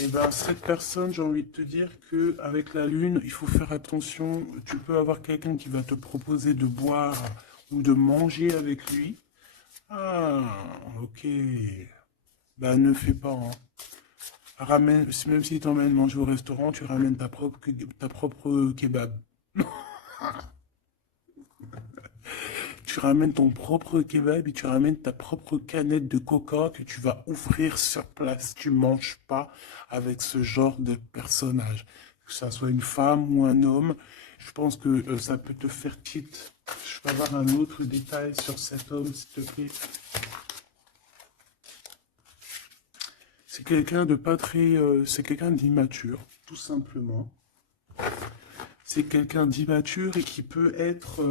Et ben, cette personne, j'ai envie de te dire que avec la lune, il faut faire attention. Tu peux avoir quelqu'un qui va te proposer de boire ou de manger avec lui. Ah, ok. Ben, ne fais pas, hein. Ramène, même si t'emmènes manger au restaurant, tu ramènes ta propre kebab. Tu ramènes ton propre kebab et tu ramènes ta propre canette de coca que tu vas offrir sur place. Tu manges pas avec ce genre de personnage. Que ça soit une femme ou un homme, je pense que ça peut te faire tilt. Je peux avoir un autre détail sur cet homme, s'il te plaît. C'est quelqu'un de pas très... c'est quelqu'un d'immature, tout simplement. C'est quelqu'un d'immature et qui peut être...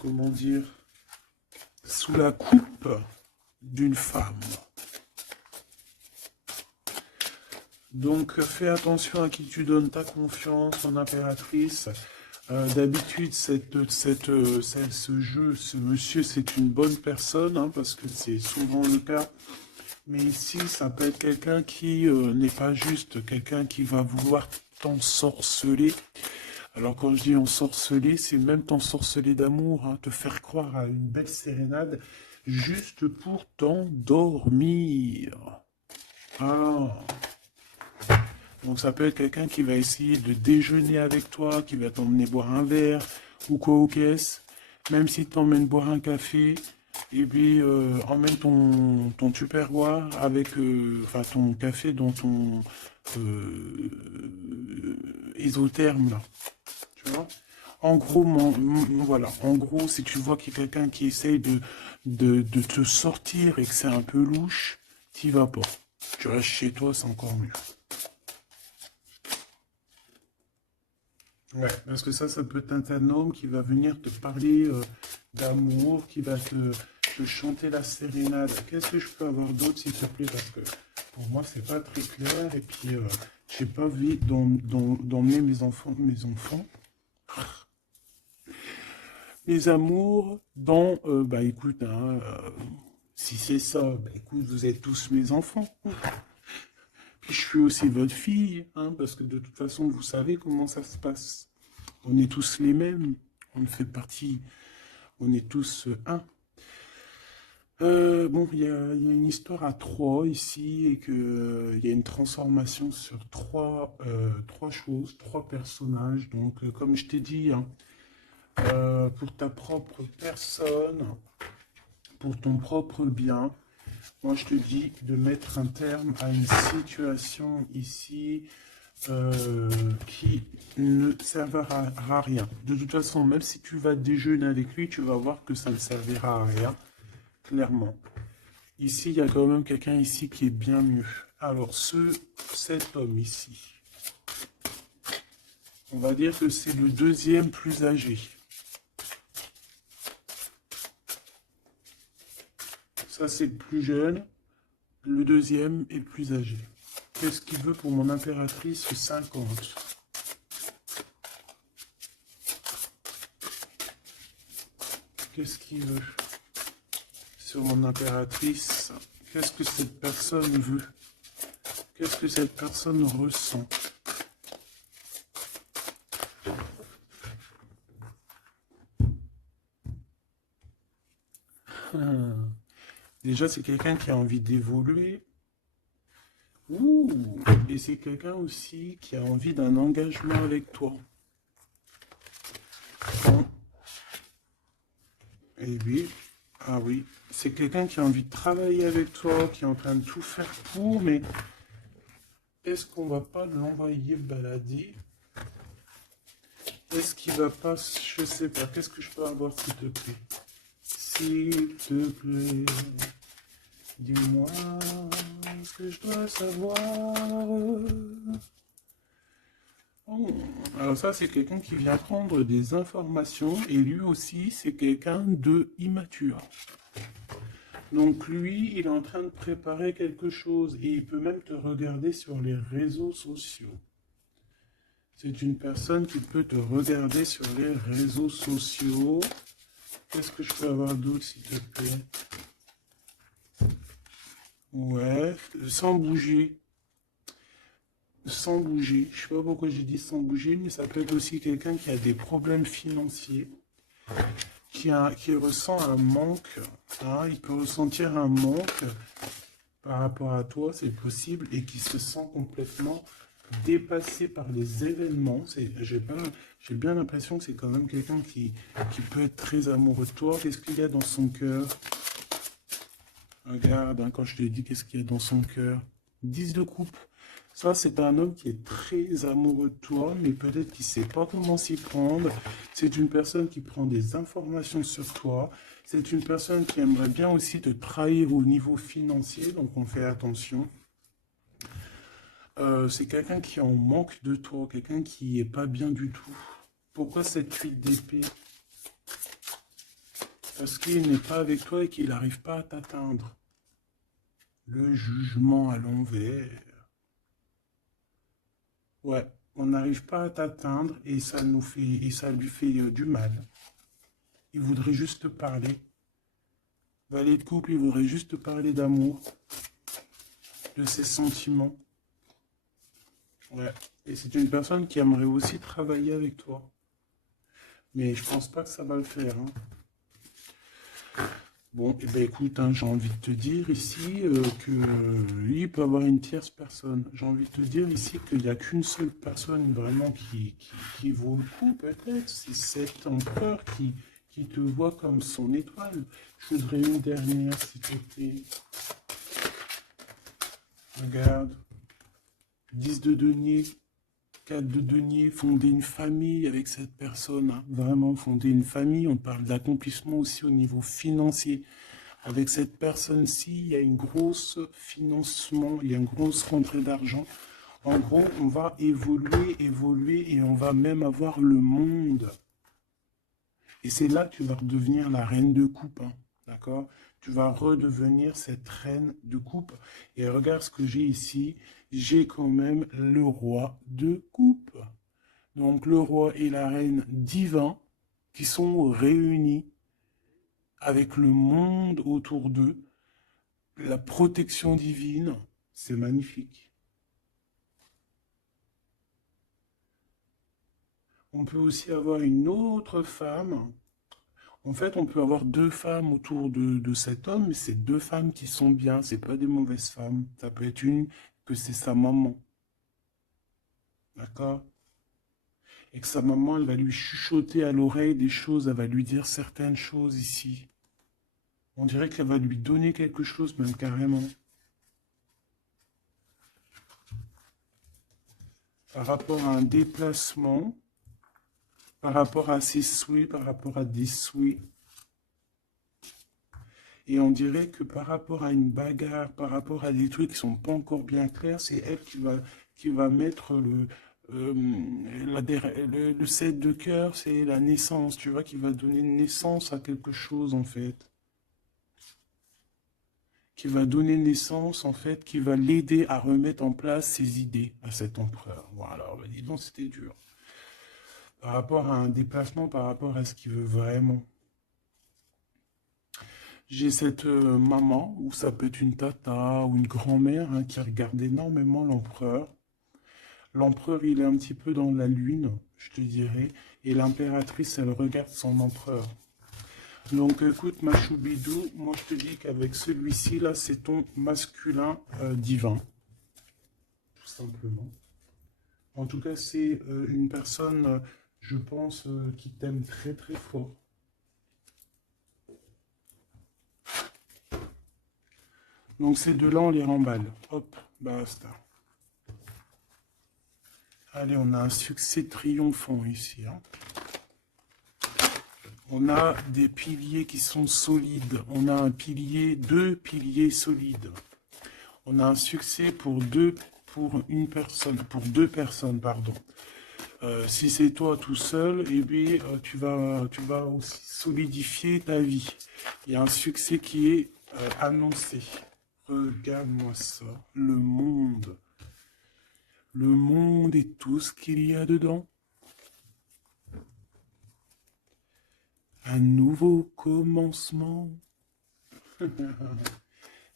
comment dire, sous la coupe d'une femme. Donc fais attention à qui tu donnes ta confiance en impératrice. D'habitude, ce jeu, ce monsieur, c'est une bonne personne, hein, parce que c'est souvent le cas. Mais ici, ça peut être quelqu'un qui n'est pas juste, quelqu'un qui va vouloir t'ensorceler. Alors quand je dis ensorceler, c'est même t'ensorceler d'amour, hein, te faire croire à une belle sérénade juste pour t'endormir. Ah. Donc ça peut être quelqu'un qui va essayer de déjeuner avec toi, qui va t'emmener boire un verre ou quoi aux caisses, même s'il t'emmène boire un café, et puis emmène ton tupperware avec enfin ton café dans ton isotherme là. Tu vois? En gros, voilà. En gros, si tu vois qu'il y a quelqu'un qui essaye de te sortir et que c'est un peu louche, t'y vas pas. Tu restes chez toi, c'est encore mieux. Ouais, parce que ça peut être un homme qui va venir te parler d'amour, qui va te chanter la sérénade. Qu'est-ce que je peux avoir d'autre, s'il te plaît? Parce que pour moi, c'est pas très clair. Et puis, j'ai pas envie d'emmener mes amours dans... bah écoute, hein, si c'est ça, bah écoute, vous êtes tous mes enfants. Puis je suis aussi votre fille, hein, parce que de toute façon, vous savez comment ça se passe. On est tous les mêmes, on fait partie, on est tous un. Bon, il y a une histoire à trois ici et que il y a une transformation sur trois choses, trois personnages. Donc, comme je t'ai dit, hein, pour ta propre personne, pour ton propre bien, moi je te dis de mettre un terme à une situation ici qui ne servira à rien. De toute façon, même si tu vas déjeuner avec lui, tu vas voir que ça ne servira à rien, clairement. Ici, il y a quand même quelqu'un ici qui est bien mieux. Alors, cet homme ici, on va dire que c'est le deuxième plus âgé. Ça, c'est le plus jeune. Le deuxième est le plus âgé. Qu'est-ce qu'il veut pour mon impératrice 50? Qu'est-ce qu'il veut sur mon impératrice? Qu'est-ce que cette personne veut? Qu'est-ce que cette personne ressent? Déjà, c'est quelqu'un qui a envie d'évoluer. Ouh, et c'est quelqu'un aussi qui a envie d'un engagement avec toi. Et oui, Ah oui, c'est quelqu'un qui a envie de travailler avec toi, qui est en train de tout faire pour, mais est-ce qu'on va pas l'envoyer balader? Est-ce qu'il va pas, je sais pas, qu'est-ce que je peux avoir s'il te plaît? S'il te plaît, dis-moi ce que je dois savoir. Oh, alors ça, c'est quelqu'un qui vient prendre des informations et lui aussi, c'est quelqu'un de immature. Donc lui, il est en train de préparer quelque chose et il peut même te regarder sur les réseaux sociaux. C'est une personne qui peut te regarder sur les réseaux sociaux. Qu'est-ce que je peux avoir d'autre, s'il te plaît? Ouais, sans bouger. Sans bouger. Je sais pas pourquoi j'ai dit sans bouger, mais ça peut être aussi quelqu'un qui a des problèmes financiers, qui ressent un manque. Hein, il peut ressentir un manque par rapport à toi, c'est possible, et qui se sent complètement dépassé par les événements. J'ai bien l'impression que c'est quand même quelqu'un qui peut être très amoureux de toi. Qu'est-ce qu'il y a dans son cœur? Regarde, hein, quand je te dis qu'est-ce qu'il y a dans son cœur. 10 de coupe. Ça, c'est un homme qui est très amoureux de toi, mais peut-être qu'il ne sait pas comment s'y prendre. C'est une personne qui prend des informations sur toi. C'est une personne qui aimerait bien aussi te trahir au niveau financier, donc on fait attention. C'est quelqu'un qui est en manque de toi, quelqu'un qui est pas bien du tout. Pourquoi cette 8 d'épée? Parce qu'il n'est pas avec toi et qu'il n'arrive pas à t'atteindre. Le jugement à l'envers. Ouais, on n'arrive pas à t'atteindre et ça lui fait du mal. Il voudrait juste te parler. Valet de couple, il voudrait juste te parler d'amour, de ses sentiments. Ouais. Et c'est une personne qui aimerait aussi travailler avec toi. Mais je pense pas que ça va le faire, hein. Bon, eh ben écoute, hein, j'ai envie de te dire ici que lui il peut avoir une tierce personne. J'ai envie de te dire ici qu'il n'y a qu'une seule personne vraiment qui vaut le coup, peut-être. C'est cet empereur qui te voit comme son étoile. Je voudrais une dernière, s'il te plaît. Regarde. 10 de denier, 4 de denier, fonder une famille avec cette personne. Hein. Vraiment, fonder une famille. On parle d'accomplissement aussi au niveau financier. Avec cette personne-ci, il y a une grosse financement, il y a une grosse rentrée d'argent. En gros, on va évoluer et on va même avoir le monde. Et c'est là que tu vas redevenir la reine de coupe, hein, d'accord? Tu vas redevenir cette reine de coupe. Et regarde ce que j'ai ici. J'ai quand même le roi de coupe. Donc le roi et la reine divins qui sont réunis avec le monde autour d'eux. La protection divine, c'est magnifique. On peut aussi avoir une autre femme. En fait, on peut avoir deux femmes autour de cet homme, mais c'est deux femmes qui sont bien, c'est pas des mauvaises femmes. Ça peut être une que c'est sa maman, d'accord? Et que sa maman, elle va lui chuchoter à l'oreille des choses, elle va lui dire certaines choses ici. On dirait qu'elle va lui donner quelque chose, même carrément. Par rapport à un déplacement, par rapport à ses souhaits, par rapport à des souhaits. Et on dirait que par rapport à une bagarre, par rapport à des trucs qui sont pas encore bien clairs, c'est elle qui va mettre le 7 de cœur, c'est la naissance, tu vois, qui va donner naissance à quelque chose, en fait. Qui va donner naissance, en fait, qui va l'aider à remettre en place ses idées à cet empereur. Voilà, bah, dis donc, c'était dur. Par rapport à un déplacement, par rapport à ce qu'il veut vraiment. J'ai cette maman, ou ça peut être une tata ou une grand-mère, hein, qui regarde énormément l'empereur. L'empereur, il est un petit peu dans la lune, je te dirais, et l'impératrice, elle regarde son empereur. Donc écoute, ma choubidou, moi je te dis qu'avec celui-ci, là, c'est ton masculin divin, tout simplement. En tout cas, c'est une personne, je pense, qui t'aime très très fort. Donc ces deux-là, on les remballe. Hop, basta. Allez, on a un succès triomphant ici. Hein. On a des piliers qui sont solides. On a un pilier, deux piliers solides. On a un succès pour une personne, pour deux personnes, pardon. Si c'est toi tout seul, eh bien, tu vas aussi solidifier ta vie. Il y a un succès qui est annoncé. Regarde-moi ça, le monde. Le monde et tout ce qu'il y a dedans. Un nouveau commencement.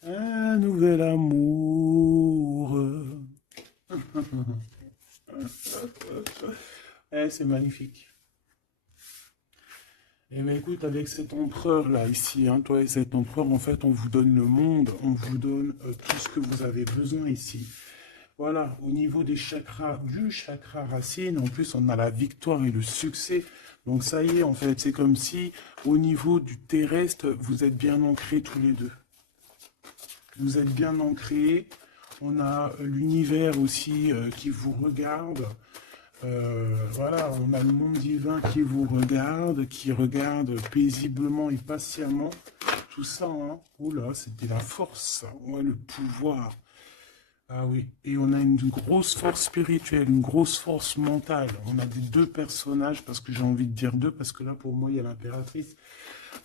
Un nouvel amour. C'est magnifique. Et bien écoute, avec cet empereur là, ici, hein, toi et cet empereur, en fait, on vous donne le monde, on vous donne tout ce que vous avez besoin ici. Voilà, au niveau des chakras, du chakra racine, en plus, on a la victoire et le succès. Donc ça y est, en fait, c'est comme si, au niveau du terrestre, vous êtes bien ancrés tous les deux. Vous êtes bien ancrés. On a l'univers aussi qui vous regarde. Voilà, on a le monde divin qui regarde paisiblement et patiemment. Tout ça, hein. Oula, c'était la force, ouais, le pouvoir. Ah oui, et on a une grosse force spirituelle, une grosse force mentale. On a des deux personnages, parce que j'ai envie de dire deux, parce que là, pour moi, il y a l'impératrice.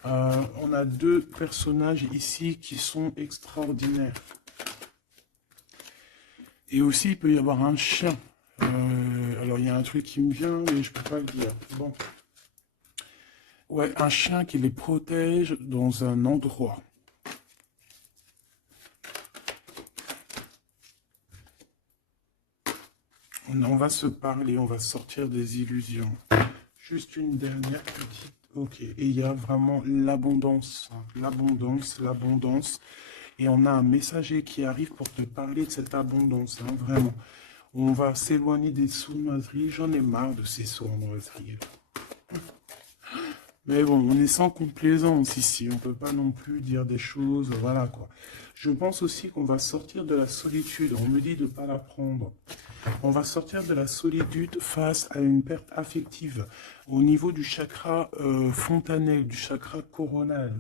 On a deux personnages ici qui sont extraordinaires. Et aussi, il peut y avoir un chien. Alors, il y a un truc qui me vient, mais je ne peux pas le dire. Bon. Ouais, un chien qui les protège dans un endroit. On va se parler, on va sortir des illusions. Juste une dernière petite... Ok, et il y a vraiment l'abondance, hein. L'abondance, l'abondance. Et on a un messager qui arrive pour te parler de cette abondance, hein, vraiment. On va s'éloigner des sournoiseries. J'en ai marre de ces sournoiseries. Mais bon, on est sans complaisance ici. On ne peut pas non plus dire des choses, voilà quoi. Je pense aussi qu'on va sortir de la solitude. On me dit de ne pas la prendre. On va sortir de la solitude face à une perte affective au niveau du chakra fontanel, du chakra coronal.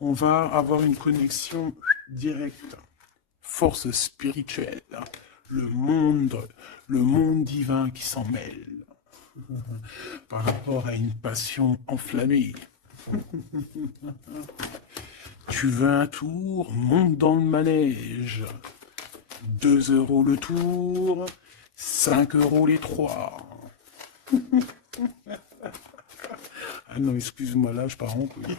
On va avoir une connexion directe, force spirituelle, le monde divin qui s'en mêle par rapport à une passion enflammée. Tu veux un tour? Monte dans le manège. 2 € le tour, 5 € les 3. Ah non, excuse-moi, là je pars en couille.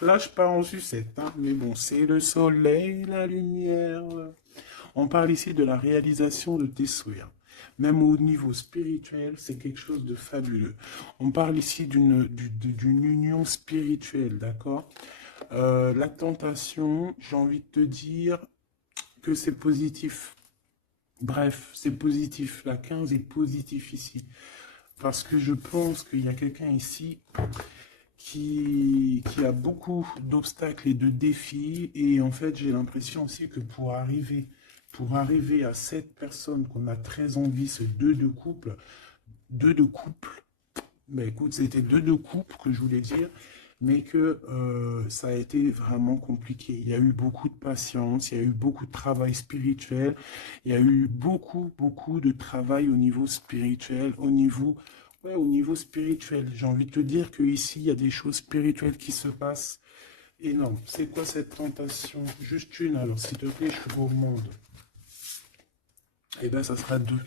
Là je pars en sucette, hein. Mais bon, c'est le soleil, la lumière. On parle ici de la réalisation de tes souhaits. Même au niveau spirituel, c'est quelque chose de fabuleux. On parle ici d'une union spirituelle, d'accord? La tentation, j'ai envie de te dire que c'est positif. Bref, c'est positif. La 15 est positif ici. Parce que je pense qu'il y a quelqu'un ici qui a beaucoup d'obstacles et de défis. Et en fait, j'ai l'impression aussi que pour arriver à cette personne qu'on a très envie, ce deux de couple, ben écoute, c'était deux de couple que je voulais dire, mais que ça a été vraiment compliqué. Il y a eu beaucoup de patience, il y a eu beaucoup de travail spirituel, il y a eu beaucoup, beaucoup de travail au niveau spirituel, ouais, au niveau spirituel. J'ai envie de te dire qu'ici, il y a des choses spirituelles qui se passent. Et non, c'est quoi cette tentation? Juste une, alors, s'il te plaît, je suis au monde. Eh bien, ça sera deux.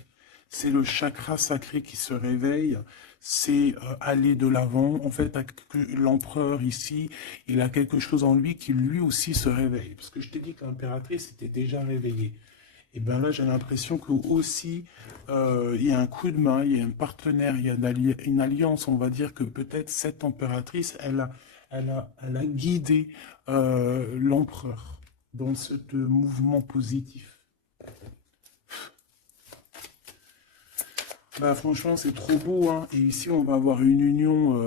C'est le chakra sacré qui se réveille, c'est aller de l'avant. En fait, l'empereur ici, il a quelque chose en lui qui lui aussi se réveille. Parce que je t'ai dit que l'impératrice était déjà réveillée. Et bien là, j'ai l'impression que aussi, il y a un coup de main, il y a un partenaire, il y a une alliance. On va dire que peut-être cette impératrice, elle a guidé l'empereur dans ce mouvement positif. Bah franchement c'est trop beau, hein. Et ici on va avoir une union,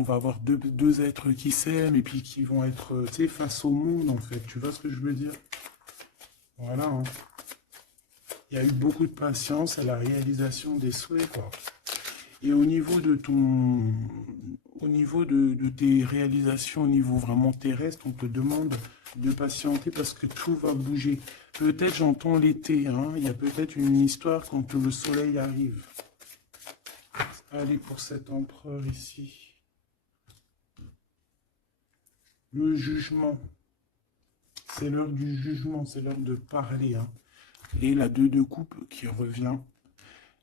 on va avoir deux êtres qui s'aiment et puis qui vont être, tu sais, face au monde, en fait. Tu vois ce que je veux dire? Voilà, hein. Il y a eu beaucoup de patience à la réalisation des souhaits, quoi. Et au niveau de au niveau de tes réalisations, au niveau vraiment terrestre, on te demande de patienter parce que tout va bouger. Peut-être j'entends l'été, hein. Il y a peut-être une histoire quand le soleil arrive. Allez, pour cet empereur ici. Le jugement. C'est l'heure du jugement, c'est l'heure de parler, hein. Et la 2 de coupe qui revient.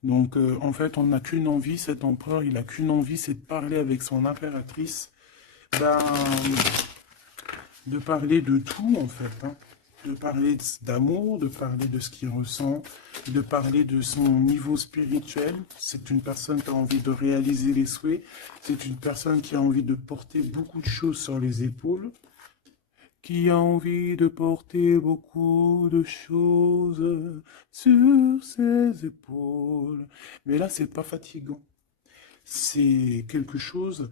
Donc, en fait, on n'a qu'une envie, cet empereur, il n'a qu'une envie, c'est de parler avec son impératrice, ben, de parler de tout, en fait, hein. De parler d'amour, de parler de ce qu'il ressent, de parler de son niveau spirituel. C'est une personne qui a envie de réaliser les souhaits, c'est une personne qui a envie de porter beaucoup de choses sur les épaules, qui a envie de porter beaucoup de choses sur ses épaules. Mais là, c'est pas fatigant. C'est quelque chose,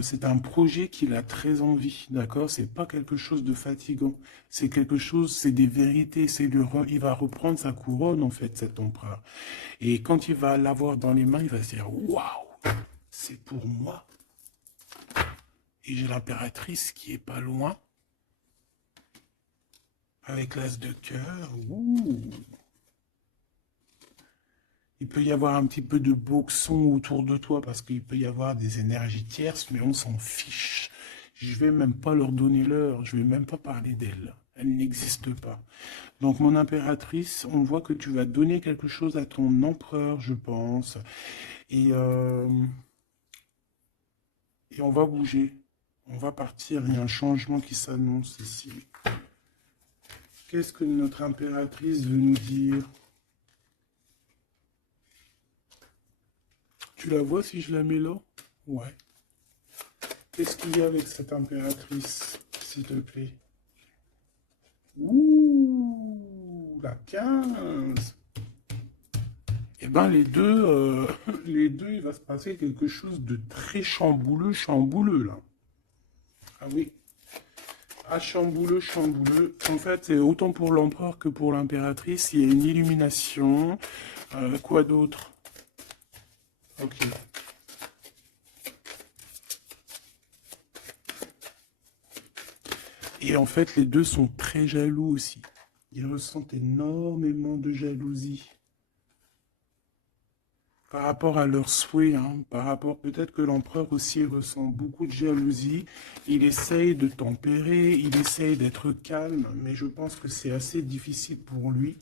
c'est un projet qu'il a très envie, d'accord? C'est pas quelque chose de fatigant. C'est quelque chose, c'est des vérités. Il va reprendre sa couronne, en fait, cet empereur. Et quand il va l'avoir dans les mains, il va se dire, waouh, c'est pour moi. Et j'ai l'impératrice qui est pas loin. Avec l'as de cœur, ouh. Il peut y avoir un petit peu de boxon autour de toi parce qu'il peut y avoir des énergies tierces, mais on s'en fiche. Je vais même pas leur donner l'heure, je vais même pas parler d'elle. Elle n'existe pas. Donc mon impératrice, on voit que tu vas donner quelque chose à ton empereur, je pense. Et, euh, et on va bouger. On va partir. Il y a un changement qui s'annonce ici. Qu'est-ce que notre impératrice veut nous dire? Tu la vois si je la mets là? Ouais. Qu'est-ce qu'il y a avec cette impératrice, s'il te plaît? Ouh, la 15. Eh ben, les deux, il va se passer quelque chose de très chambouleux, chambouleux, là. Ah oui. Ah, chambouleux, chambouleux. En fait, c'est autant pour l'empereur que pour l'impératrice. Il y a une illumination. Quoi d'autre? Ok. Et en fait, les deux sont très jaloux aussi. Ils ressentent énormément de jalousie par rapport à leurs souhaits, hein, par rapport peut-être que l'empereur aussi ressent beaucoup de jalousie. Il essaye de tempérer, il essaye d'être calme, mais je pense que c'est assez difficile pour lui.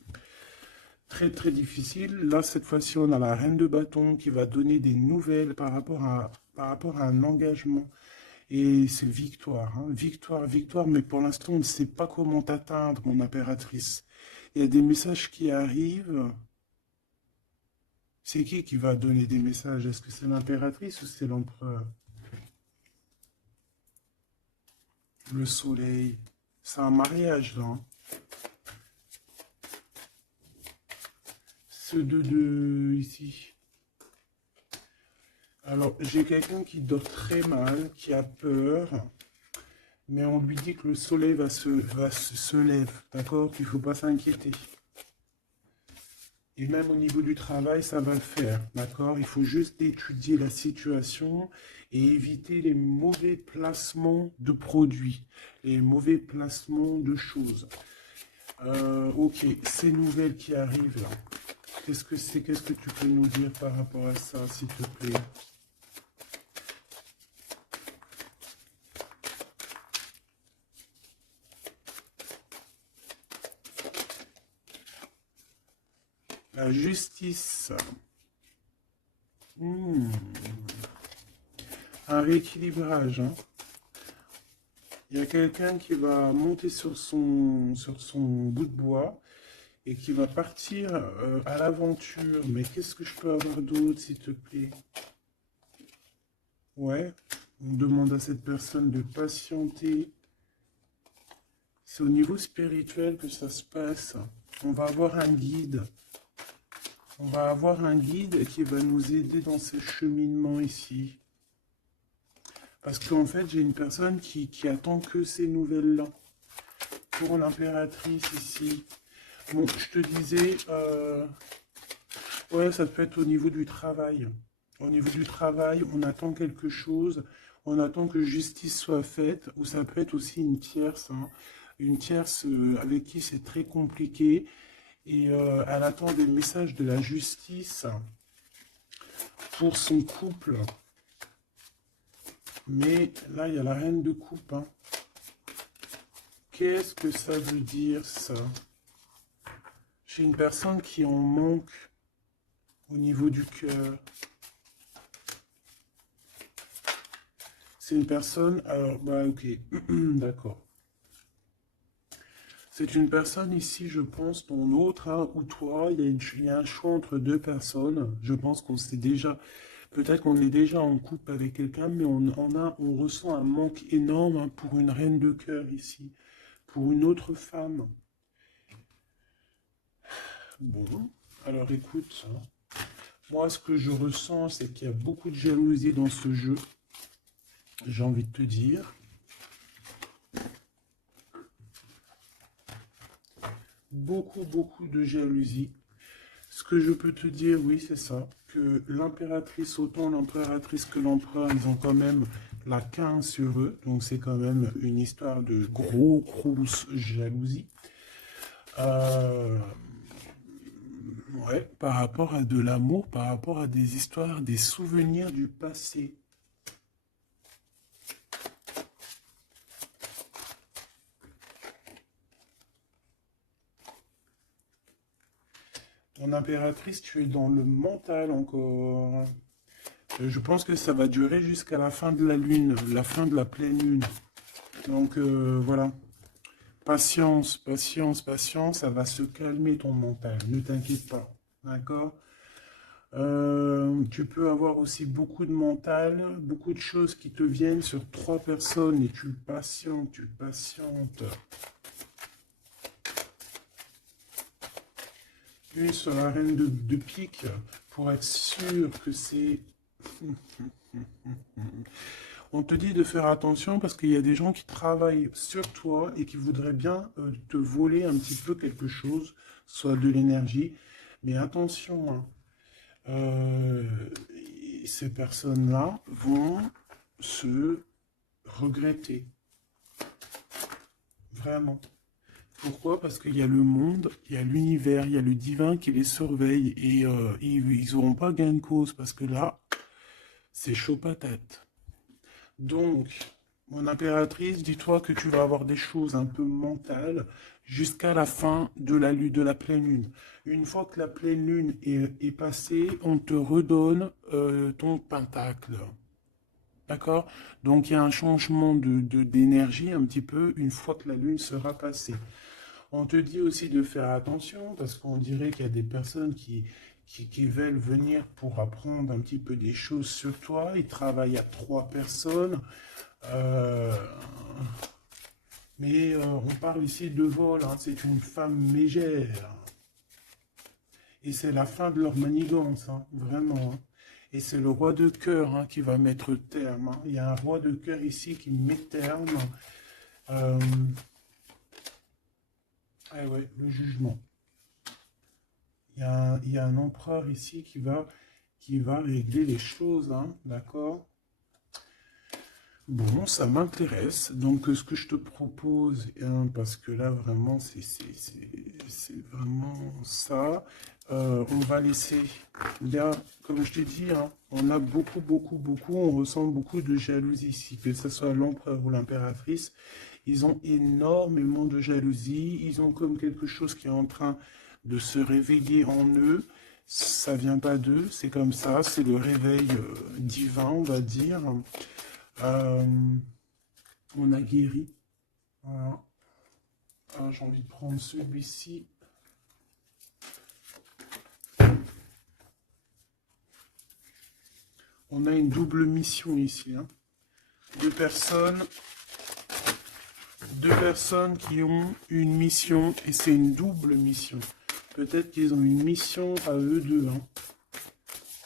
Très très difficile. Là, cette fois-ci, on a la reine de bâton qui va donner des nouvelles par rapport à un engagement. Et c'est victoire, hein. Victoire, victoire, mais pour l'instant, on ne sait pas comment t'atteindre, mon impératrice. Il y a des messages qui arrivent. C'est qui va donner des messages? Est-ce que c'est l'impératrice ou c'est l'empereur? Le soleil. C'est un mariage, là, hein. Ce 2 ici. Alors, j'ai quelqu'un qui dort très mal, qui a peur, mais on lui dit que le soleil se lève, d'accord? Qu'il ne faut pas s'inquiéter. Et même au niveau du travail, ça va le faire, d'accord? Il faut juste étudier la situation et éviter les mauvais placements de produits, les mauvais placements de choses. Ok, ces nouvelles qui arrivent là, qu'est-ce que c'est? Qu'est-ce que tu peux nous dire par rapport à ça, s'il te plaît? La justice. Hmm. Un rééquilibrage, hein. Il y a quelqu'un qui va monter sur son bout de bois et qui va partir à l'aventure. Mais qu'est-ce que je peux avoir d'autre, s'il te plaît? Ouais, on demande à cette personne de patienter. C'est au niveau spirituel que ça se passe. On va avoir un guide. On va avoir un guide qui va nous aider dans ce cheminement ici. Parce qu'en fait, j'ai une personne qui attend que ces nouvelles-là. Pour l'impératrice ici. Bon, je te disais, ouais, ça peut être au niveau du travail. Au niveau du travail, on attend quelque chose, on attend que justice soit faite, ou ça peut être aussi une tierce, hein. Une tierce avec qui c'est très compliqué, et elle attend des messages de la justice pour son couple. Mais là, il y a la reine de coupe, hein. Qu'est-ce que ça veut dire, ça? J'ai une personne qui en manque au niveau du cœur. C'est une personne... Alors, bah ok, d'accord. C'est une personne ici, je pense, ton autre, hein, ou toi, il y a un choix entre deux personnes. Je pense qu'on sait déjà... Peut-être qu'on est déjà en couple avec quelqu'un, mais on ressent un manque énorme, hein, pour une reine de cœur ici. Pour une autre femme. Bon, alors écoute, hein. Moi, ce que je ressens, c'est qu'il y a beaucoup de jalousie dans ce jeu. J'ai envie de te dire. Beaucoup, beaucoup de jalousie. Ce que je peux te dire, oui, c'est ça. Que l'impératrice, autant l'impératrice que l'empereur, ils ont quand même la 15 sur eux. Donc, c'est quand même une histoire de grosse jalousie. Ouais, par rapport à de l'amour, par rapport à des histoires, des souvenirs du passé. Ton impératrice, tu es dans le mental encore. Je pense que ça va durer jusqu'à la fin de la lune, la fin de la pleine lune. Donc voilà. Patience, patience, patience, ça va se calmer ton mental. Ne t'inquiète pas. D'accord? Tu peux avoir aussi beaucoup de mental, beaucoup de choses qui te viennent sur 3 personnes et tu patientes, tu patientes. Une sur la reine de pique pour être sûr que c'est... On te dit de faire attention parce qu'il y a des gens qui travaillent sur toi et qui voudraient bien te voler un petit peu quelque chose, soit de l'énergie. Mais attention, hein, euh, ces personnes-là vont se regretter. Vraiment. Pourquoi? Parce qu'il y a le monde, il y a l'univers, il y a le divin qui les surveille et ils n'auront pas gain de cause parce que là, c'est chaud patate. Donc, mon impératrice, dis-toi que tu vas avoir des choses un peu mentales jusqu'à la fin de la pleine lune. Une fois que la pleine lune est passée, on te redonne ton pentacle. D'accord? Donc, il y a un changement d'énergie un petit peu une fois que la lune sera passée. On te dit aussi de faire attention parce qu'on dirait qu'il y a des personnes qui veulent venir pour apprendre un petit peu des choses sur toi. Ils travaillent à 3 personnes. Euh, mais on parle ici de vol, hein. C'est une femme mégère. Et c'est la fin de leur manigance, hein, vraiment, hein. Et c'est le roi de cœur, hein, qui va mettre terme, hein. Il y a un roi de cœur ici qui met terme. Euh, ah ouais, le jugement. Il y a un empereur ici qui va régler les choses, hein, d'accord? Bon, ça m'intéresse. Donc, ce que je te propose, hein, parce que là, vraiment, c'est vraiment ça. On va laisser, là, comme je t'ai dit, hein, on a beaucoup, on ressent beaucoup de jalousie ici, que ce soit l'empereur ou l'impératrice. Ils ont énormément de jalousie. Ils ont comme quelque chose qui est en train de se réveiller en eux. Ça vient pas d'eux, c'est comme ça. C'est le réveil divin, on va dire. Euh, on a guéri. Voilà. Ah, j'ai envie de prendre celui-ci. On a une double mission ici, hein. Deux personnes qui ont une mission et c'est une double mission. Peut-être qu'ils ont une mission à eux deux, hein.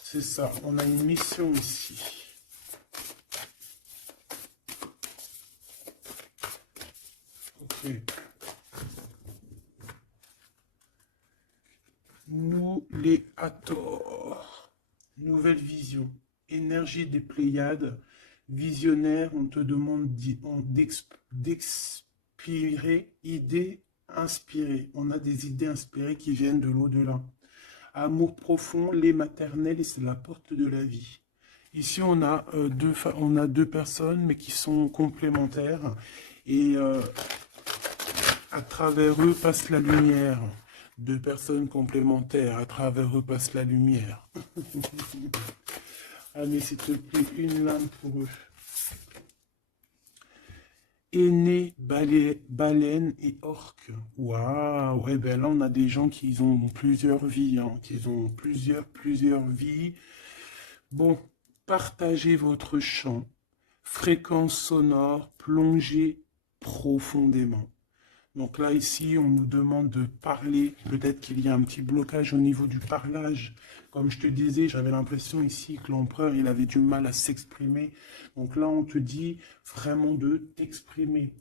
C'est ça, on a une mission ici. Et nous les Hathor. Nouvelle vision. Énergie des Pléiades. Visionnaire, on te demande d'expirer, idées inspirées. On a des idées inspirées qui viennent de l'au-delà. Amour profond, lait maternel, et c'est la porte de la vie. Ici, on a deux personnes, mais qui sont complémentaires. Et à travers eux passe la lumière. Deux personnes complémentaires, à travers eux passe la lumière. Allez, s'il te plaît, une lame pour eux. Aîné, baleine et orque. Waouh, ouais, ben là, on a des gens qui ont plusieurs vies, hein, qui ont plusieurs vies. Bon, partagez votre chant, fréquence sonore, plongez profondément. Donc là, ici, on nous demande de parler. Peut-être qu'il y a un petit blocage au niveau du parlage. Comme je te disais, j'avais l'impression ici que l'empereur, il avait du mal à s'exprimer. Donc là, on te dit vraiment de t'exprimer.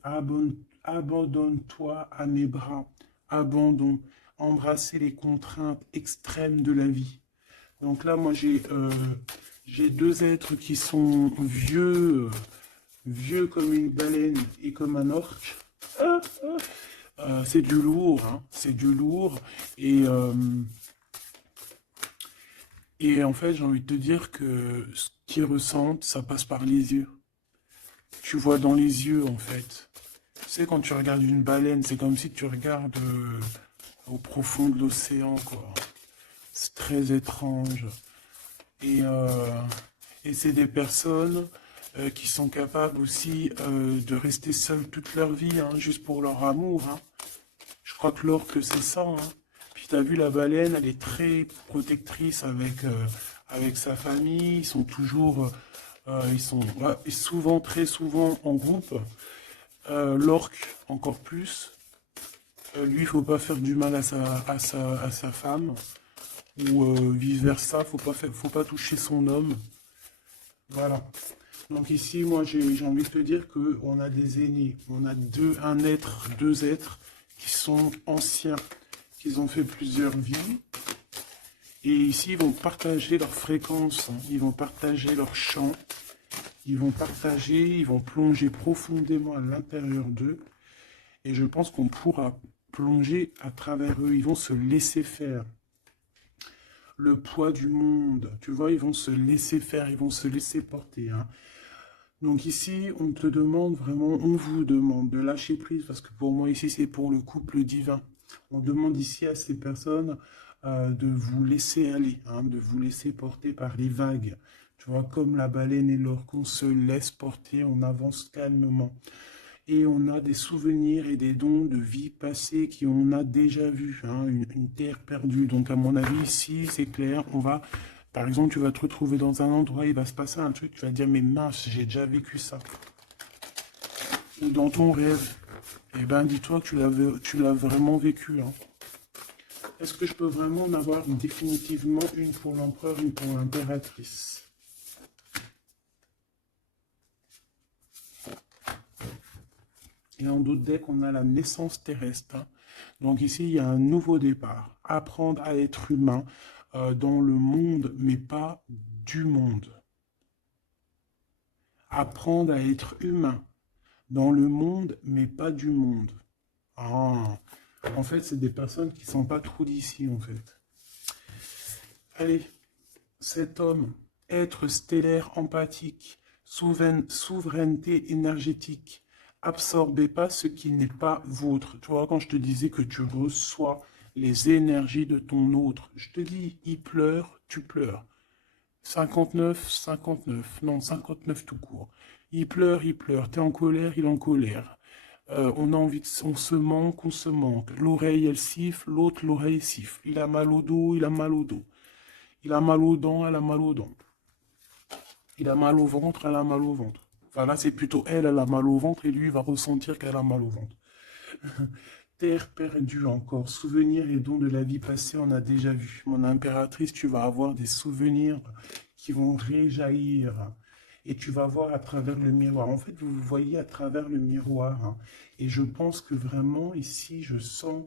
Abandonne-toi à mes bras. Abandon. Embrasser les contraintes extrêmes de la vie. Donc là, moi, j'ai deux êtres qui sont vieux comme une baleine et comme un orque. C'est du lourd, hein, c'est du lourd. Et en fait, j'ai envie de te dire que ce qu'ils ressentent, ça passe par les yeux. Tu vois dans les yeux, en fait. Tu sais, quand tu regardes une baleine, c'est comme si tu regardes au profond de l'océan, quoi. C'est très étrange. Et c'est des personnes qui sont capables aussi de rester seules toute leur vie, hein, juste pour leur amour. Hein. Je crois que l'orque, c'est ça. Hein. Puis tu as vu, la baleine, elle est très protectrice avec sa famille. Ils sont toujours, ils sont souvent, très souvent en groupe. L'orque, encore plus. Lui, il faut pas faire du mal à sa femme. Ou vice-versa, faut pas toucher son homme. Voilà. Donc ici, moi, j'ai envie de te dire qu'on a des aînés. On a deux êtres qui sont anciens, qui ont fait plusieurs vies. Et ici, ils vont partager leur fréquence, hein. Ils vont partager leur chant. Ils vont plonger profondément à l'intérieur d'eux. Et je pense qu'on pourra plonger à travers eux. Ils vont se laisser faire. Le poids du monde, tu vois, ils vont se laisser faire, ils vont se laisser porter. Hein. Donc ici, on te demande vraiment, on vous demande de lâcher prise, parce que pour moi ici, c'est pour le couple divin. On demande ici à ces personnes de vous laisser aller, hein, de vous laisser porter par les vagues. Tu vois, comme la baleine et l'orque, on se laisse porter, on avance calmement. Et on a des souvenirs et des dons de vie passée qu'on a déjà vus, hein, une terre perdue. Donc à mon avis, ici, c'est clair, par exemple, tu vas te retrouver dans un endroit, il va se passer un truc, tu vas te dire, mais mince, j'ai déjà vécu ça. Ou dans ton rêve, eh ben dis-toi que tu l'as vraiment vécu. Hein. Est-ce que je peux vraiment en avoir définitivement une pour l'empereur, une pour l'impératrice? Et en d'autres decks, on a la naissance terrestre. Hein. Donc ici, il y a un nouveau départ. Apprendre à être humain dans le monde, mais pas du monde. Apprendre à être humain dans le monde, mais pas du monde. Ah, en fait, c'est des personnes qui ne sont pas trop d'ici, en fait. Allez, cet homme, être stellaire empathique, souveraineté énergétique, absorbez pas ce qui n'est pas vôtre. Tu vois, quand je te disais que tu reçois les énergies de ton autre, je te dis, il pleure, tu pleures. 59, 59, non, 59 tout court. Il pleure, t'es en colère, il est en colère. On a envie on se manque, on se manque. L'oreille, elle siffle, l'autre, l'oreille siffle. Il a mal au dos, il a mal au dos. Il a mal aux dents, elle a mal aux dents. Il a mal au ventre, elle a mal au ventre. Enfin là, c'est plutôt elle a mal au ventre et lui il va ressentir qu'elle a mal au ventre. Terre perdue encore, souvenirs et dons de la vie passée, on a déjà vu. Mon impératrice, tu vas avoir des souvenirs qui vont réjaillir. et tu vas voir à travers le miroir. En fait, vous vous voyez à travers le miroir, hein. Et je pense que vraiment ici, je sens